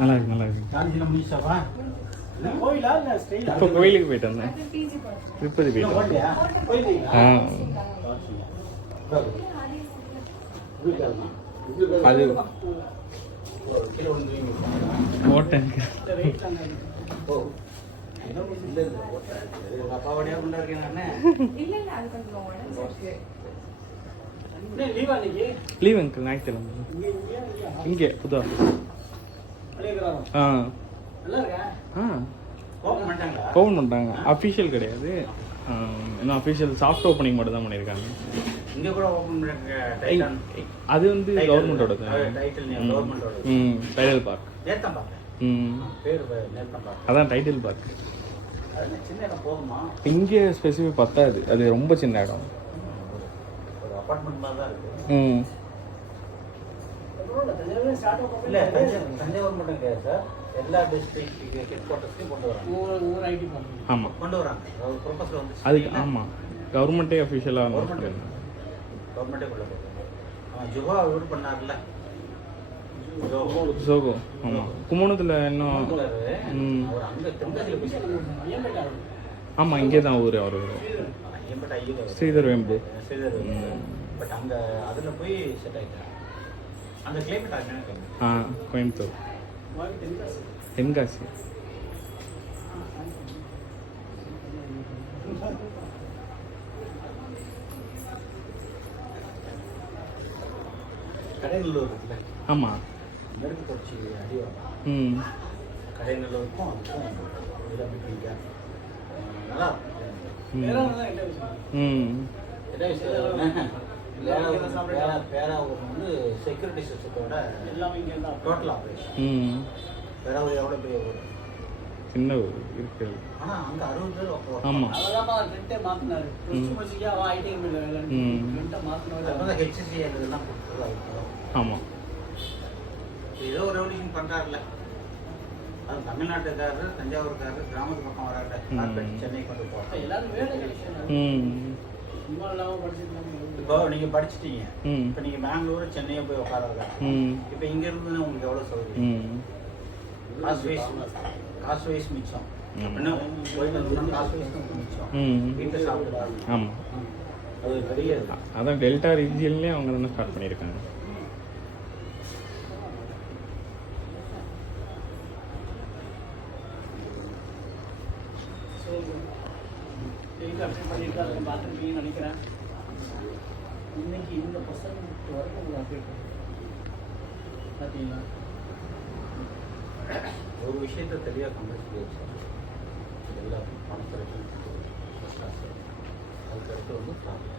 நல்லா இருக்கு நல்லா இருக்கு. இப்போ கோயிலுக்கு போயிட்டு வந்தேன். திருப்பதி போயிட்டு அது ஓட்டேன். லீவ் அங்கிள் ஞாயிற்றுக்கிழமை இங்கே புது ஆஃபீஸ். ஓப்பன் பண்ணிட்டாங்க. அஃபிஷியல் கிடையாது, இன்னும் அஃபிஷியல் சாஃப்ட் ஓப்பனிங் மட்டும் தான் பண்ணியிருக்காங்க. இங்கே கூட ஓப்பன் பண்ணிருக்காங்க. அது வந்து கவர்மெண்டோட டைட்டில் பார்க். அதான் டைட்டில் பார்க். சின்ன இடம் போதுமா? இங்கே ஸ்பெசிஃபிக் பத்தாது, அது ரொம்ப சின்ன இடம். ஒரு அப்பார்ட்மெண்ட் மாதிரி தான் இருக்கு. இல்லை தஞ்சாவூர் மட்டும் கிடையாது சார், எல்லா டிஸ்ட்ரிக்ட் ஹெட் குவார்ட்டர்ஸ்லையும் கொண்டு வராங்க. ஆமாம் கொண்டு வராங்க. ப்ரொஃபஸர் வந்து அதுக்கு ஆமாம் கவர்மெண்ட்டே அஃபிஷியலாக கவர்மெண்ட்டே கொண்டு போகிறாங்க. ஜுவா இது பண்ணார்ல ஜோகோ. ஆமாம் கும்பகோணத்தில் இன்னும் ஆமாம் இங்கே தான் ஊர் அவர் ஸ்ரீதர் வேம்பு. பட் அங்கே அதில் போய் செட் ஆகிட்டாங்க. அந்த கிளைமேட் கோயம்புத்தூர் தென்காசி. கடைநல்லூர் இருக்குல்ல? ஆமாம் மேற்கு தொடர்ச்சி அடிவாரம். கடைநல்லூருக்கும் அதுக்கும் நல்லா பேராவூர் வந்து செக்யூரிட்டி சிஸ்டத்தோட எல்லாமே இங்கே தான் டோட்டல் ஆப்ரேஷன். பேராவூர் எவ்வளோ பெரிய ஊர், சின்ன ஊர் இருக்கு. ஆனால் அங்கே 60 பேர். ஆமாம் மாற்றினாரு. ஹெச்சிசிஎல் இதெல்லாம் கொடுத்துருவாங்க. ஆமாம் ஏதோ ஒரு ரெவல்யூஷன் பண்ணுறாருல. அது தமிழ்நாட்டுக்காரர் தஞ்சாவூர்காரர் கிராமத்து பக்கம் வராரு, சென்னை கொண்டு போகிறோம். எல்லாரும் வேலை இப்போ நீங்கள் படிச்சுட்டீங்க. இப்போ நீங்கள் பெங்களூர் சென்னையை போய் உட்காராங்க. இப்போ இங்கே இருந்து உங்களுக்கு எவ்வளோ சௌகரியம்? காசு வைஸ் மிச்சம். காசு வைஸ் மிச்சம். வீட்டில் சாப்பிடுறாங்க. ஆமாம் அது பெரிய அதான் டெல்டா ரீஜியன்லேயே அவங்க தானே ஸ்டார்ட் பண்ணியிருக்காங்க. பார்த்துருப்பீங்கன்னு நினைக்கிறேன். இன்னைக்கு இந்த பசங்க வரைக்கும் உங்களுக்கு அப்டேட் பார்த்தீங்களா? ஒரு விஷயத்த தெளிவாக கம்பல்சரி சார். எல்லாருக்கும் பணத்திற்கு அதுக்கடுத்து வந்து ப்ராஃபிட்.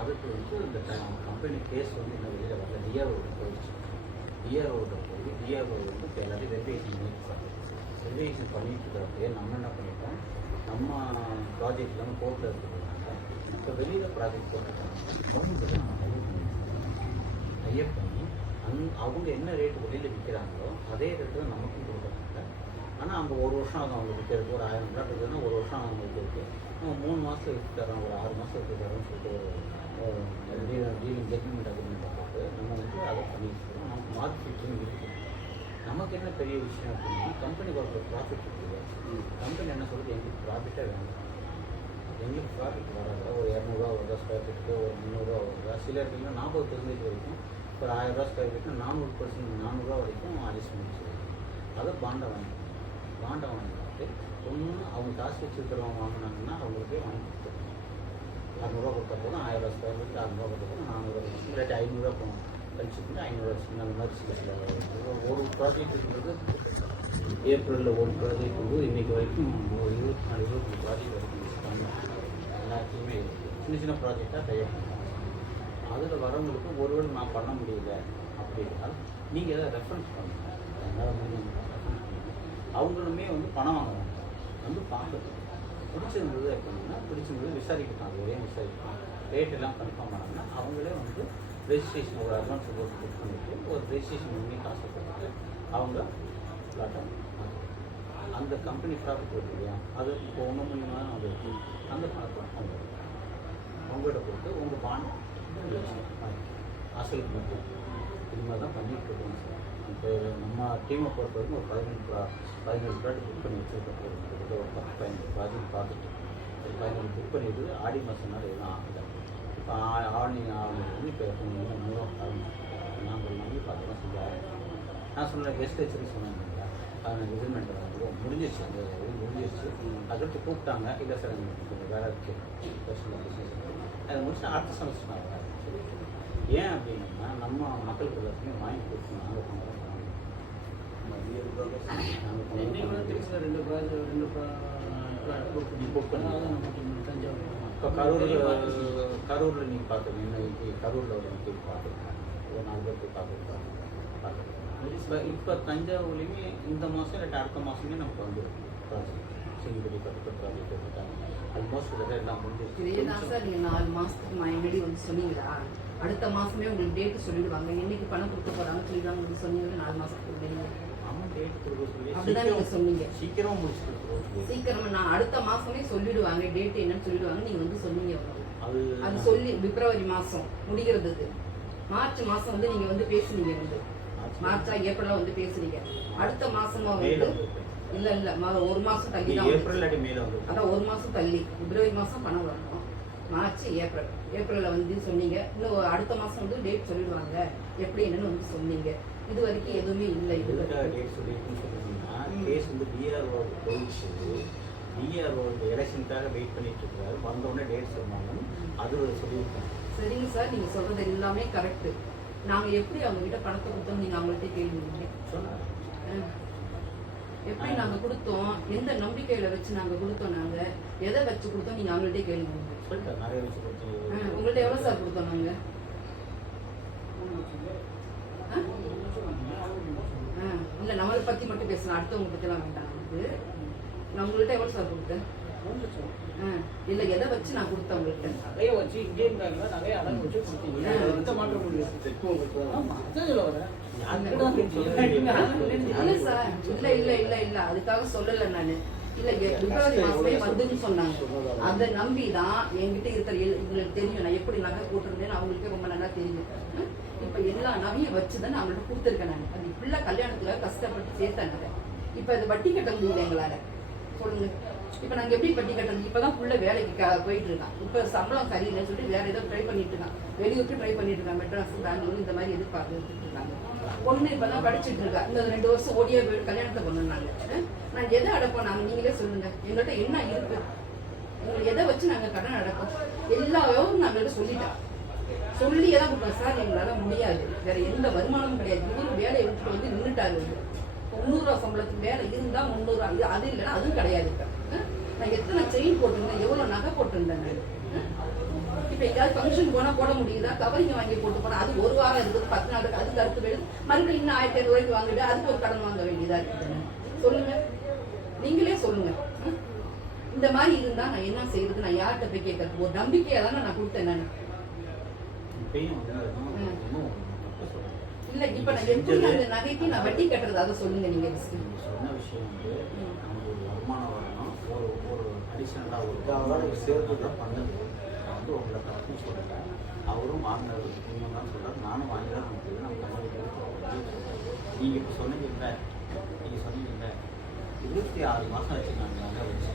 அதுக்கு வந்து இந்த கம்பெனி கேஸ் வந்து இந்த வெளியில் வரல. டிஆர்ஓட போயிடுச்சு. டிஆர்ஓட போய் டிஆர்ஓ வந்து இப்போ எல்லாத்தையும் வெரிஃபிகேஷன் பண்ணிட்டு இருக்கிறப்பே நம்ம என்ன பண்ணிட்டோம், நம்ம ப்ராஜெக்ட் நம்ம கோர்ட்டில் இருக்கிறதுனால இப்போ வெளியில் ப்ராஜெக்ட் போட்டுருக்காங்க. நம்ம ஹையர் பண்ணி அவங்க என்ன ரேட்டு வெளியில் விற்கிறாங்களோ அதே ரேட்டு தான் நமக்கும் கொடுக்குறாங்க. ஆனால் அவங்க ஒரு வருஷம் ஆகும் அவங்க விற்கிறது. ஒரு 1000 ரூபா இருக்குதுன்னா ஒரு வருஷம் அவங்க விற்கிறது. நம்ம 3 மாதம் விற்று தரோம், ஒரு 6 மாதம் விற்று தரோம்னு சொல்லிட்டு ஒரு டீலிங் ஜெட்மெண்ட் அக்ரிமெண்ட்டை போட்டு நம்ம வந்து அதை பண்ணிட்டு இருக்கோம். நமக்கு மார்க்கெட்டிங் இருக்குது. நமக்கு என்ன பெரிய விஷயம் அப்படின்னா கம்பெனிக்கு ஒரு ப்ராஃபிட் இருக்குது. கம்பெனி என்ன சொல்லுது, எங்களுக்கு ப்ராஃபிட்டே வேண்டாம், எங்களுக்கு ப்ராஃபிட் வராத. ஒரு 200 வருதா ஸ்கொயர் ஃபீட்டுக்கு, ஒரு 300 வருதா, சில இடத்துல 40% வரைக்கும், ஒரு 1000 ஸ்கொயர் ஃபீட்டு 400% 400 வரைக்கும் அட்ஜஸ்ட்மெண்ட் செய்யும். அதை பாண்டை வாங்கிட்டு ஒன்று அவங்க காசு வச்சுருக்கிறவங்க வாங்கினாங்கன்னா அவங்களுக்கே வாங்கி கொடுத்துருக்கோம். 600 கொடுத்தா போதும், 1000 ஸ்கொயர் ஃபீட்டு 600 கொடுத்தா போதும், 400 கொடுத்து இல்லாட்டி 500 போகும் கழிச்சுட்டு 500 வச்சுக்கணும். அந்த மாதிரி சில ஒரு ப்ராஜெக்ட் இருக்கிறது. ஏப்ரலில் ஒரு ப்ராஜெக்ட் வந்து இன்றைக்கி வரைக்கும் ஒரு 24-25 ப்ராஜெக்ட் வரைக்கும் எல்லாத்தையுமே சின்ன சின்ன ப்ராஜெக்டாக தயார் பண்ணுறாங்க. அதில் வரவங்களுக்கு ஒருவேளை நான் பண்ண முடியல அப்படின்னா நீங்கள் எதாவது ரெஃபரன்ஸ் பண்ணுங்கள். என்னால் முடியும் ரெஃபரன்ஸ் பண்ணுங்கள். அவங்களுமே வந்து பணம் வாங்குவாங்க, வந்து பார்க்குறது பிடிச்சிருந்தது அப்படின்னா பிடிச்சிருந்தது விசாரிக்கலாம். அது வரையும் விசாரிக்கலாம். ரேட்டெல்லாம் கன்ஃபார்ம் பண்ணாங்கன்னா அவங்களே வந்து ரெஜிஸ்ட்ரேஷன் ஒரு அட்வான்ஸ் போட்டு புக் பண்ணிவிட்டு ஒரு ரெஜிஸ்ட்ரேஷன் பண்ணி காசை போட்டுட்டு அவங்க பிளாட்டாக அந்த கம்பெனி ப்ராஃபிட் வருது இல்லையா, அது இப்போ 1 மணி நேரம் அது அந்த பணத்தை அவங்கள்ட்ட கொடுத்து உங்கள் பாண்ட் அசலுக்கு மட்டும் இது மாதிரி தான் பண்ணிகிட்டு இருக்கோம் சார். இப்போ நம்ம டீமை பொறுத்த வரைக்கும் ஒரு 17 ப்ராட் புக் பண்ணி வச்சுருக்கோம். ஒரு 10-15 ப்ராஜெக்ட் பார்த்துட்டு ஒரு 17 புக் பண்ணிட்டு ஆடி மாதம் நாள் எதுவும் ஆகலை. இப்போ ஆவணி வந்து இப்போ மூலம் நாங்கள் நம்பி பார்த்துலாம் செஞ்சாங்க. நான் சொன்ன கெஸ்ட் வச்சுன்னு சொன்னேன் இல்லைங்களா, ரிசல்மெண்ட் முடிஞ்சிருச்சு, அந்த இது முடிஞ்சிருச்சு. அடுத்து கூப்பிட்டாங்க, இல்லை சார் எங்களுக்கு கொஞ்சம் வேலை இருக்குது பர்சனல் பிஸ்னஸ், அதை முடிச்சு அடுத்த செமஸ்டர் நான் வரேன். ஏன் அப்படின்னா நம்ம மக்களுக்கு எல்லாத்தையுமே வாங்கி கொடுக்கணும். நாங்கள் பண்ண புக் பண்ணி இப்போ கரூரில் நீங்கள் பார்த்துருங்க. இன்னைக்கு கரூரில் ஒரு மீட்டிங் பார்த்துருக்கேன், ஒரு 4 பேர் போய் பார்த்துருக்கேன். இப்போ தஞ்சாவூர்லேயுமே இந்த மாதம் இல்லாட்டி அடுத்த மாதமே நமக்கு வந்துடும் ப்ராஜெக்ட். சிங்கிப்படி பக்கத்து ப்ராஜெக்ட் எடுத்துட்டாங்க. ஆல்மோஸ்ட் இதெல்லாம் எல்லாம் முடிஞ்சிருச்சு. இதேதான் சார் நீங்கள் 4 மாதத்துக்கு முன்னாடி வந்து சொன்னீங்களா, அடுத்த மாதமே உங்களுக்கு டேட்டு சொல்லிடுவாங்க, என்னைக்கு பணம் கொடுக்க போகிறாங்கன்னு சொல்லி தான் உங்களுக்கு சொன்னீங்க. 4 மாதத்துக்கு முன்னாடி ஆமாம், டேட் கொடுக்க சொல்லி அப்படிதான் நீங்கள் சொன்னீங்க. சீக்கிரமாக முடிச்சு கொடுத்துருவோம். சீக்கிரமா நான் அடுத்த மாதமே சொல்லிடுவாங்க, டேட் என்னன்னு சொல்லிடுவாங்க நீங்கள் வந்து சொன்னீங்க. அது சொல்லி பிப்ரவரி மாதம் முடிகிறதுக்கு மார்ச் மாதம் வந்து நீங்கள் வந்து பேசுனீங்க, வந்து மார்ச்சா ஏப்ரலா வந்து பேசுறீங்க. அடுத்த மாசமா வந்து இல்ல 1 மாசம் தள்ளி தான் அதான் 1 மாசம் தள்ளி பிப்ரவரி மாசம் பணம் வரணும். மார்ச் ஏப்ரல்ல வந்து சொன்னீங்க. இன்னும் அடுத்த மாசம் வந்து டேட் சொல்லிடுவாங்க, எப்படி என்னன்னு வந்து சொன்னீங்க. இது வரைக்கும் எதுவுமே இல்லை. இது டேட் சொல்லிட்டுன்னா கேஸ் வந்து டிஆர்ஓ போயிடுச்சு. டிஆர்ஓ எலெக்ஷனுக்காக வெயிட் பண்ணிட்டு இருக்காரு. வந்தோடனே டேட் சொன்னாங்க, அது சொல்லியிருக்காங்க. சரிங்க சார், நீங்க சொல்றது எல்லாமே கரெக்ட். நாங்க எப்படி அவங்க கிட்ட பணத்தை கொடுத்தோம் நீங்க அவங்கள்ட்ட கேள்வி சொன்னாங்க. எப்படி நாங்க கொடுத்தோம், எந்த நம்பிக்கையில வச்சு நாங்க கொடுத்தோம், நாங்க எதை வச்சு கொடுத்தோம் நீங்க அவங்கள்ட்ட கேள்வி சொல்லிட்டாங்க. நிறைய வச்சு கொடுத்தோம். உங்கள்ட்ட எவ்வளவு சார் கொடுத்தோம் நாங்க? இல்ல நம்மளை பத்தி மட்டும் பேசலாம், அடுத்தவங்க பத்தி எல்லாம் வேண்டாம். நான் உங்கள்ட்ட எவ்வளவு சார் கொடுத்தேன்? இல்ல எதை வச்சு நான் கொடுத்தேன் உங்கள்கிட்ட? நகையை வச்சு இந்தியன் பேங்க்ல நகையை அடகு வச்சு கொடுத்தீங்க. மாற்ற முடியாது. இல்ல சார், இல்ல அதுக்காக சொல்லல நானு. இல்ல பிப்ரவரி மாசமே வந்துன்னு சொன்னாங்க. அதை நம்பிதான் என்கிட்ட இருக்கிற உங்களுக்கு தெரியும் நான் எப்படி நகை போட்டிருந்தேன்னு அவங்களுக்கே ரொம்ப நல்லா தெரியும். இப்ப எல்லா நகையும் வச்சுதான் நான் அவங்கள்ட்ட கொடுத்துருக்கேன். நான் அது ஃபுல்லா கல்யாணத்துக்காக கஷ்டப்பட்டு சேர்த்தேன் நகை. இப்ப அது வட்டி கட்ட முடியல எங்களால. சொல்லுங்க, இப்ப நாங்க எப்படி வட்டி கட்டுறது? இப்பதான் ஃபுல்லா வேலைக்கு போயிட்டு இருக்கான். இப்ப சம்பளம் சரியில்லைன்னு சொல்லிட்டு வேற ஏதோ ட்ரை பண்ணிட்டு இருக்கான், வெளியூருக்கு ட்ரை பண்ணிட்டு இருக்கான், மெட்ராஸ் பெங்களூர் இந்த மாதிரி எதிர்பார்த்துட்டு இருக்காங்க. பொண்ணு இப்பதான் படிச்சுட்டு இருக்கா. இந்த 2 வருஷம் ஓடியா போயிட்டு கல்யாணத்தை பண்ணுனாங்க. நான் எதை அடப்போம்? நாங்க நீங்களே சொல்லுங்க, எங்கள்கிட்ட என்ன இருக்கு? எங்களுக்கு எதை வச்சு நாங்க கடன் அடப்போம்? எல்லா விவரம் நாங்கள்ட்ட சொல்லிட்டோம். சொல்லியே தான் கொடுப்போம் சார், எங்களால முடியாது, வேற எந்த வருமானமும் கிடையாது. இவரு வேலையை விட்டுட்டு வந்து நின்றுட்டாரு. 300 சம்பளத்துக்கு வேலை இருந்தா 300, அது இல்லைன்னா அதுவும் கிடையாது. நான் எத்தனை செயின் போட்டிருந்தேன், எவ்வளவு நகை போட்டிருந்தேன். இப்ப எங்கேயாவது ஃபங்க்ஷன் போனா போட முடியுதா? கவரிங்க வாங்கி போட்டு போனா அது 1 வாரம் இருக்குது, 10 நாள் இருக்கு, அதுக்கு அடுத்து வேணும் மறுபடியும் இன்னும் 1500 ரூபாய்க்கு வாங்கிட்டு அதுக்கு ஒரு கடன் வாங்க வேண்டியதா இருக்குது. சொல்லுங்க, நீங்களே சொல்லுங்க. இந்த மாதிரி இருந்தா நான் என்ன செய்யறது? நான் யார்கிட்ட போய் கேட்கறது? ஒரு நம்பிக்கையா தானே நான் கொடுத்தேன். நான் இல்ல இப்ப நான் எப்படி அந்த நகைக்கு நான் வட்டி கட்டுறது அதை சொல்லுங்க. நீங்க சொன்ன விஷயம் வந்து நமக்கு ஒரு வருமானம் வரணும், ஒரு அடிஷனலாக ஒரு சேர்த்து தான் பண்ணது. நான் வந்து உங்களை தப்புன்னு சொல்கிறேன். அவரும் வாங்கினது இன்னும் தான் சொல்கிறார், நானும் வாங்கி தான் கொடுத்தது. நம்ம நீங்கள் இப்போ சொன்னீங்கல்ல, நீங்கள் சொன்னீங்கல்ல 26 மாதம் ஆச்சு நாங்கள் நகை வச்சு.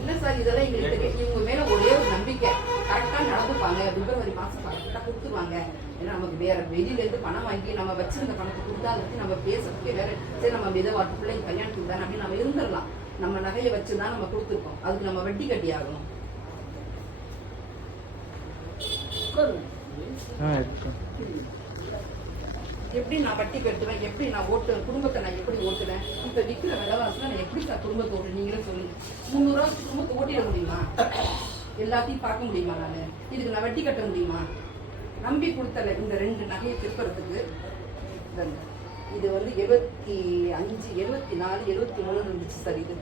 இல்ல சார், இதெல்லாம் எங்களுக்கு இவங்க மேல ஒரே ஒரு நம்பிக்கை, கரெக்டா நடந்துப்பாங்க, பிப்ரவரி மாசம் கரெக்டா கொடுத்துருவாங்க. ஏன்னா நமக்கு வேற வெளியில இருந்து பணம் வாங்கி நம்ம வச்சிருந்த பணத்தை கொடுத்தா அதை பத்தி நம்ம பேசுறதுக்கே வேற. சரி, நம்ம விதவாட்டு பிள்ளைங்க கல்யாணத்துக்கு தானே அப்படின்னு நம்ம இருந்துடலாம். நம்ம நகையை வச்சுதான் நம்ம கொடுத்துருக்கோம், அதுக்கு நம்ம வட்டி கட்டி ஆகணும். எப்படி நான் வட்டி கட்டுவேன்? எப்படி நான் குடும்பத்தை நான் எப்படி ஓட்டுவேன்? இப்ப விற்கிற விலைவாசல நான் எப்படி சார் குடும்பத்தை ஓட்டு? நீங்களே சொல்லுங்க. 300 ரூபா குடும்பத்தை ஓட்டிட முடியுமா? எல்லாத்தையும் பார்க்க முடியுமா? நான் இதுக்கு நான் வட்டி கட்ட முடியுமா? நம்பி கொடுத்தல இந்த 2 நகையை திருப்பறதுக்கு. இது வந்து 75, 74, 73 இருந்துச்சு சார். இது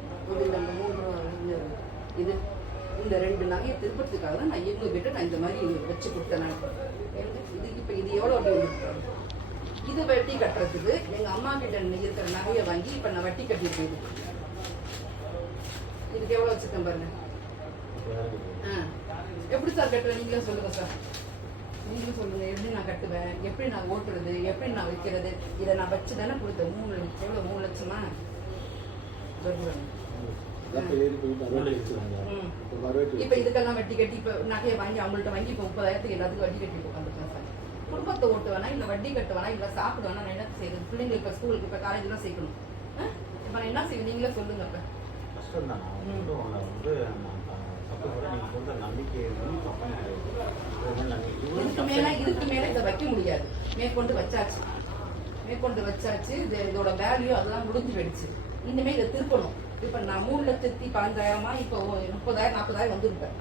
இந்த 3 இது இந்த 2 நகையை திருப்பறதுக்காக தான் நான் இவங்க கிட்ட நான் இந்த மாதிரி வச்சு கொடுத்தேன். இது இப்ப இது எவ்வளவு இது வட்டி கட்டுறதுக்கு எங்க அம்மா கிட்ட இருக்கிற நகையை வாங்கி இப்ப நான் வட்டி கட்டிட்டு இதுக்கு எவ்வளவு வச்சிருக்கேன் பாருங்க. எப்படி சார் கட்டுறேன்? நீங்களே சொல்லுங்க சார். நீங்களும் சொல்லுங்க, எப்படி நான் கட்டுவேன், எப்படி நான் ஓட்டுறது, எப்படி நான் வைக்கிறது, இதை நான் வச்சு தானே கொடுத்தேன். 3 லட்சம், எவ்வளோ 3 லட்சமா? இப்ப இதுக்கெல்லாம் வட்டி கட்டி இப்ப நகையை வாங்கி அவங்கள்ட்ட வாங்கி இப்ப 30,000 எல்லாத்துக்கும் வட்டி கட்டி உட்காந்துருக்கேன் சார். குடும்பத்தை ஓட்டுவேனா, இல்ல வட்டி கட்டுவேனா, இல்ல சாப்பிடுவேனா, நான் என்ன செய்யறது? பிள்ளைங்க இப்ப ஸ்கூலுக்கு இப்ப காலேஜ்லாம் சேர்க்கணும். இப்ப நான் என்ன செய்வேன், நீங்களே சொல்லுங்க. இப்ப கஷ்டம் தான். இதுக்கு மேல இதை வைக்க முடியாது. மேற்கொண்டு வச்சாச்சு. இதோட வேல்யூ அதெல்லாம் முடிஞ்சு போயிடுச்சு. இனிமே இதை திருப்பணும். இப்ப நான் 3,15,000 இப்போ 30,000 40,000 வந்திருப்பேன்.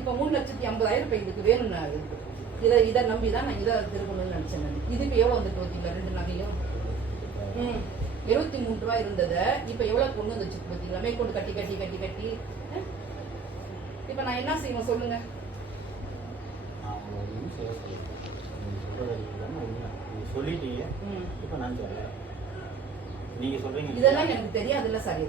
இப்ப 3,50,000 இப்ப இதுக்கு வேணும்னா இதை நம்பிதான் நான் இதை திருப்பணும்னு நினைச்சேன். நான் இதுக்கு எவ்வளவு வந்துட்டு பார்த்தீங்களா? 2 நகையும் 73 ரூபாய் இருந்ததை இப்ப எவ்வளவு கொண்டு வந்துச்சு பார்த்தீங்களா? மேற்கொண்டு கட்டி கட்டி கட்டி கட்டி இப்ப நான் என்ன செய்வேன் சொல்லுங்க. சொல்லிட்டீங்க. இப்ப நான் சொல்றேன், நீங்க சொல்றீங்க இதெல்லாம் எனக்கு தெரியாதுல்ல சார்.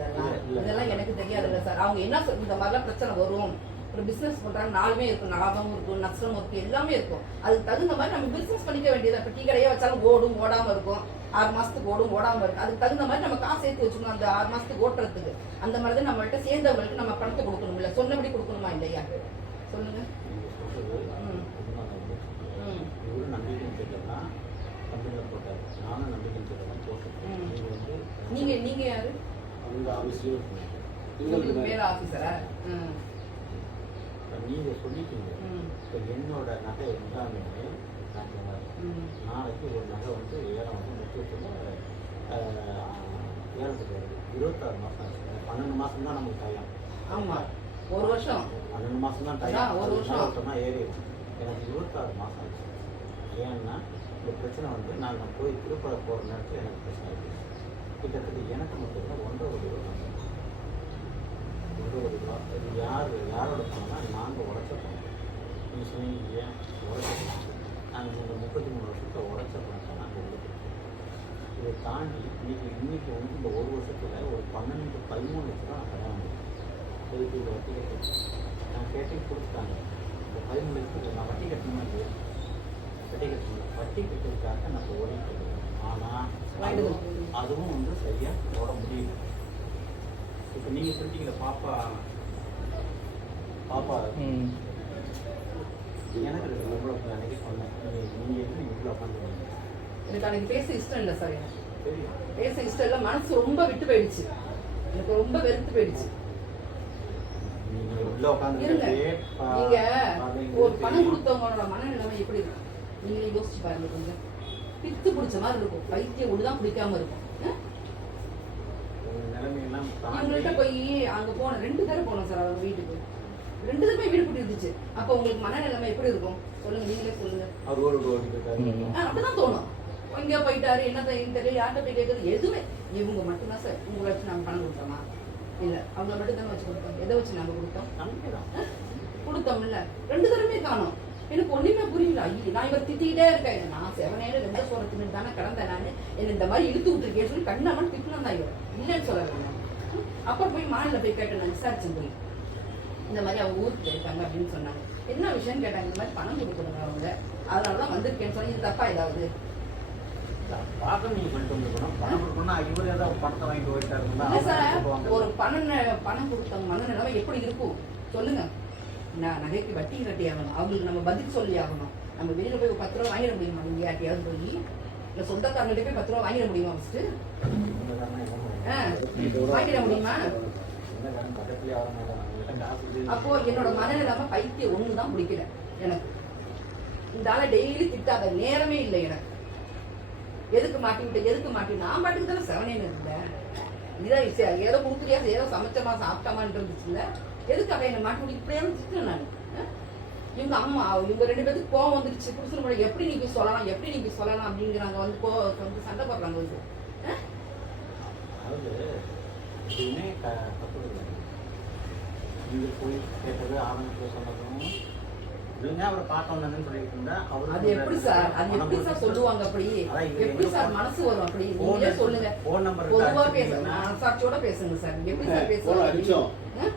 இதெல்லாம் எனக்கு தெரியாதுல்ல சார். அவங்க என்ன இந்த மாதிரிலாம் பிரச்சனை வரும். ஒரு பிசினஸ் பண்றாங்க, 4மே இருக்கும், லாபமும் இருக்கும், நஷ்டமும் இருக்கும், எல்லாமே இருக்கும். அதுக்கு தகுந்த மாதிரி நம்ம பிசினஸ் பண்ணிக்க வேண்டியது. இப்ப டீ கடையே வச்சாலும் ஓடும் ஓடாம இருக்கும், 6 மாசத்துக்கு ஓடும் ஓடாம இருக்கும். அதுக்கு தகுந்த மாதிரி நம்ம காசு சேர்த்து வச்சுக்கணும். அந்த 6 மாசத்துக்கு ஓட்டுறதுக்கு அந்த மாதிரி தான் நம்மள்ட்ட சேர்ந்தவங்களுக்கு நம்ம பணத்தை கொடுக்கணும். இல்ல சொன்னபடி கொடுக்கணுமா இல்லையா? சொல்லுங்க. நீங்க யாரு? மேல ஆபீசரா? நீங்க சொல்லிட்டீங்க. இப்போ என்னோட நகை எல்லாமே நாளைக்கு ஒரு நகை வந்து ஏலம் வந்து முக்கியத்தில் ஏலத்துக்கு வருது. 26 மாதம் ஆச்சு. 12 மாதம் தான் நமக்கு டைம். ஆமாம், 1 வருஷம். 12 மாதம் தான் டைம். 1 வருஷம் தான் ஏறிடும். எனக்கு 26 மாதம் ஆச்சு. ஏன்னா இந்த பிரச்சனை வந்து நாங்கள் போய் திருப்பதி போகிற நேரத்தில் எனக்கு பிரச்சனை இருக்குது. கிட்டத்தட்ட எனக்கு மட்டும் இல்லை 1.5 கோடி ரூபா. 1.5 கோடி ரூபா. இது யாரோட பணம்னா நாங்கள் உழைச்ச பணம். நீங்கள் சொன்னீங்க ஏன் உழைச்ச பணம்? நாங்கள் இந்த 33 வருஷத்தை உழைச்ச பணத்தை நாங்கள் உழைக்கிறோம். இதை தாண்டி இன்னைக்கு வந்து இந்த 1 வருஷத்தில் ஒரு 12-13 லட்சம் தான் நான் கடன் வாங்கிட்டேன். இதுக்கு இந்த வட்டி கட்டி நான் கேட்டு கொடுத்துட்டாங்க. இந்த 13 லட்சத்துக்கு நான் வட்டி கட்டணுமா இல்லையா? வட்டி கட்டுறதுக்காக நான் ஓடிட்டு இருக்கேன். ஆனால் அதுவும் வந்து சரியாக ஓட முடியல. இப்போ நீங்கள் சொல்லிட்டீங்களா பாப்பா எனக்கு இவ்வளோ அன்றைக்கி சொன்னேன். நீங்கள் எப்படி இவ்வளோ உட்காந்துருக்கீங்க? எனக்கு அன்னைக்கு பேச இஷ்டம் இல்லை சார். தெரியும், பேச இஷ்டம் இல்லை. மனசு ரொம்ப விட்டு போயிடுச்சு. எனக்கு ரொம்ப வெறுத்து போயிடுச்சு. நீங்க ஒரு பணம் கொடுத்தவங்களோட மனநிலைமை எப்படி இருக்கும் நீங்களே யோசிச்சு பாருங்க. கொஞ்சம் பித்து பிடிச்ச மாதிரி இருக்கும். பைத்தியம் ஒண்ணுதான் பிடிக்காம இருக்கும். இவங்கள்ட்ட போய் அங்க போன 2 தடவை போனோம் சார் அவங்க வீட்டுக்கு. 2 தடவை வீடு கூட்டி இருந்துச்சு. அப்ப உங்களுக்கு மனநிலைமை எப்படி இருக்கும் சொல்லுங்க, நீங்களே சொல்லுங்க. அப்படிதான் தோணும். எங்க போயிட்டாரு, என்ன தெரியல, யார்கிட்ட போய் கேட்கறது எதுவுமே. இவங்க மட்டும்தான் சார். உங்களை வச்சு நாங்க பணம் கொடுத்தோமா? இல்ல, அவங்கள மட்டும் தானே வச்சு கொடுத்தோம். எதை வச்சு நாங்க கொடுத்தோம் இல்ல? 2 தடவை காணோம். எனக்கு ஒண்ணுமே புரியல. ஐயோ, நான் இவர் திட்டிகிட்டே இருக்கேன். நான் 7 வெந்த சோரத்துன்னு தானே கிடந்தேன். நான் என்ன இந்த மாதிரி இழுத்து விட்டுருக்கேன் சொல்லி கண்ணாமன்னு திட்டினா தான் இவர் இல்லைன்னு சொல்ல. அப்புறம் போய் மாநில போய் கேட்டேன். நான் விசாரிச்சேன் போய். இந்த மாதிரி அவங்க ஊருக்கு போயிருக்காங்க அப்படின்னு சொன்னாங்க. என்ன விஷயம்னு கேட்டாங்க. இந்த மாதிரி பணம் கொடுக்கணுங்க அவங்க, அதனாலதான் வந்திருக்கேன்னு சொல்லி. இது தப்பா ஏதாவது? ஒரு பணம் கொடுத்தவங்க மனநிலைமை எப்படி இருக்கும் சொல்லுங்க. நான் நகைக்கு வட்டி கட்டி ஆகணும். அவங்களுக்கு நம்ம பதில் சொல்லி ஆகணும். நம்ம வெளியில போய் 10 ரூபா வாங்கிட முடியுமா? நீங்க யார்ட்டையாவது போய் இல்ல சொந்தக்காரங்கள்ட்ட போய் 10 ரூபா வாங்கிட முடியுமா? ஃபர்ஸ்ட் வாங்கிட முடியுமா? அப்போ என்னோட மனநிலைமை பைத்தியம் ஒண்ணுதான் பிடிக்கல எனக்கு. இந்த ஆளை டெய்லி திட்டாத நேரமே இல்லை எனக்கு. எதுக்கு மாட்டிவிட்டேன் நான் பாட்டுக்கு தானே 7 இருந்தேன். இதான் ஏதோ கொடுக்குறியா, ஏதோ சமைச்சமா சாப்பிட்டமான்னு இருந்துச்சுல்ல. எதுக்கு அவ என்ன மாட்டி விட்டு இப்படியான திட்டேன் நான். இவங்க அம்மா இவங்க 2 பேருக்கு கோவம் வந்துருச்சு. புருஷன் கூட எப்படி நீங்க சொல்லலாம் அப்படிங்கிறாங்க. வந்து சண்டை போடுறாங்க. வந்து போய் கேட்டது ஆரம்பத்தில் சொன்னதும் இல்லைங்க அவரை பார்த்தோம் தானே சொல்லிட்டு இருந்தா அவரு அது எப்படி சார் சொல்லுவாங்க அப்படி? எப்படி சார் மனசு வரும் அப்படி? நீங்களே சொல்லுங்க. ஃபோன் நம்பர் பொதுவா பேசுங்க, மனசாட்சியோட பேசுங்க சார். எப்படி சார் பேசுவாங்க?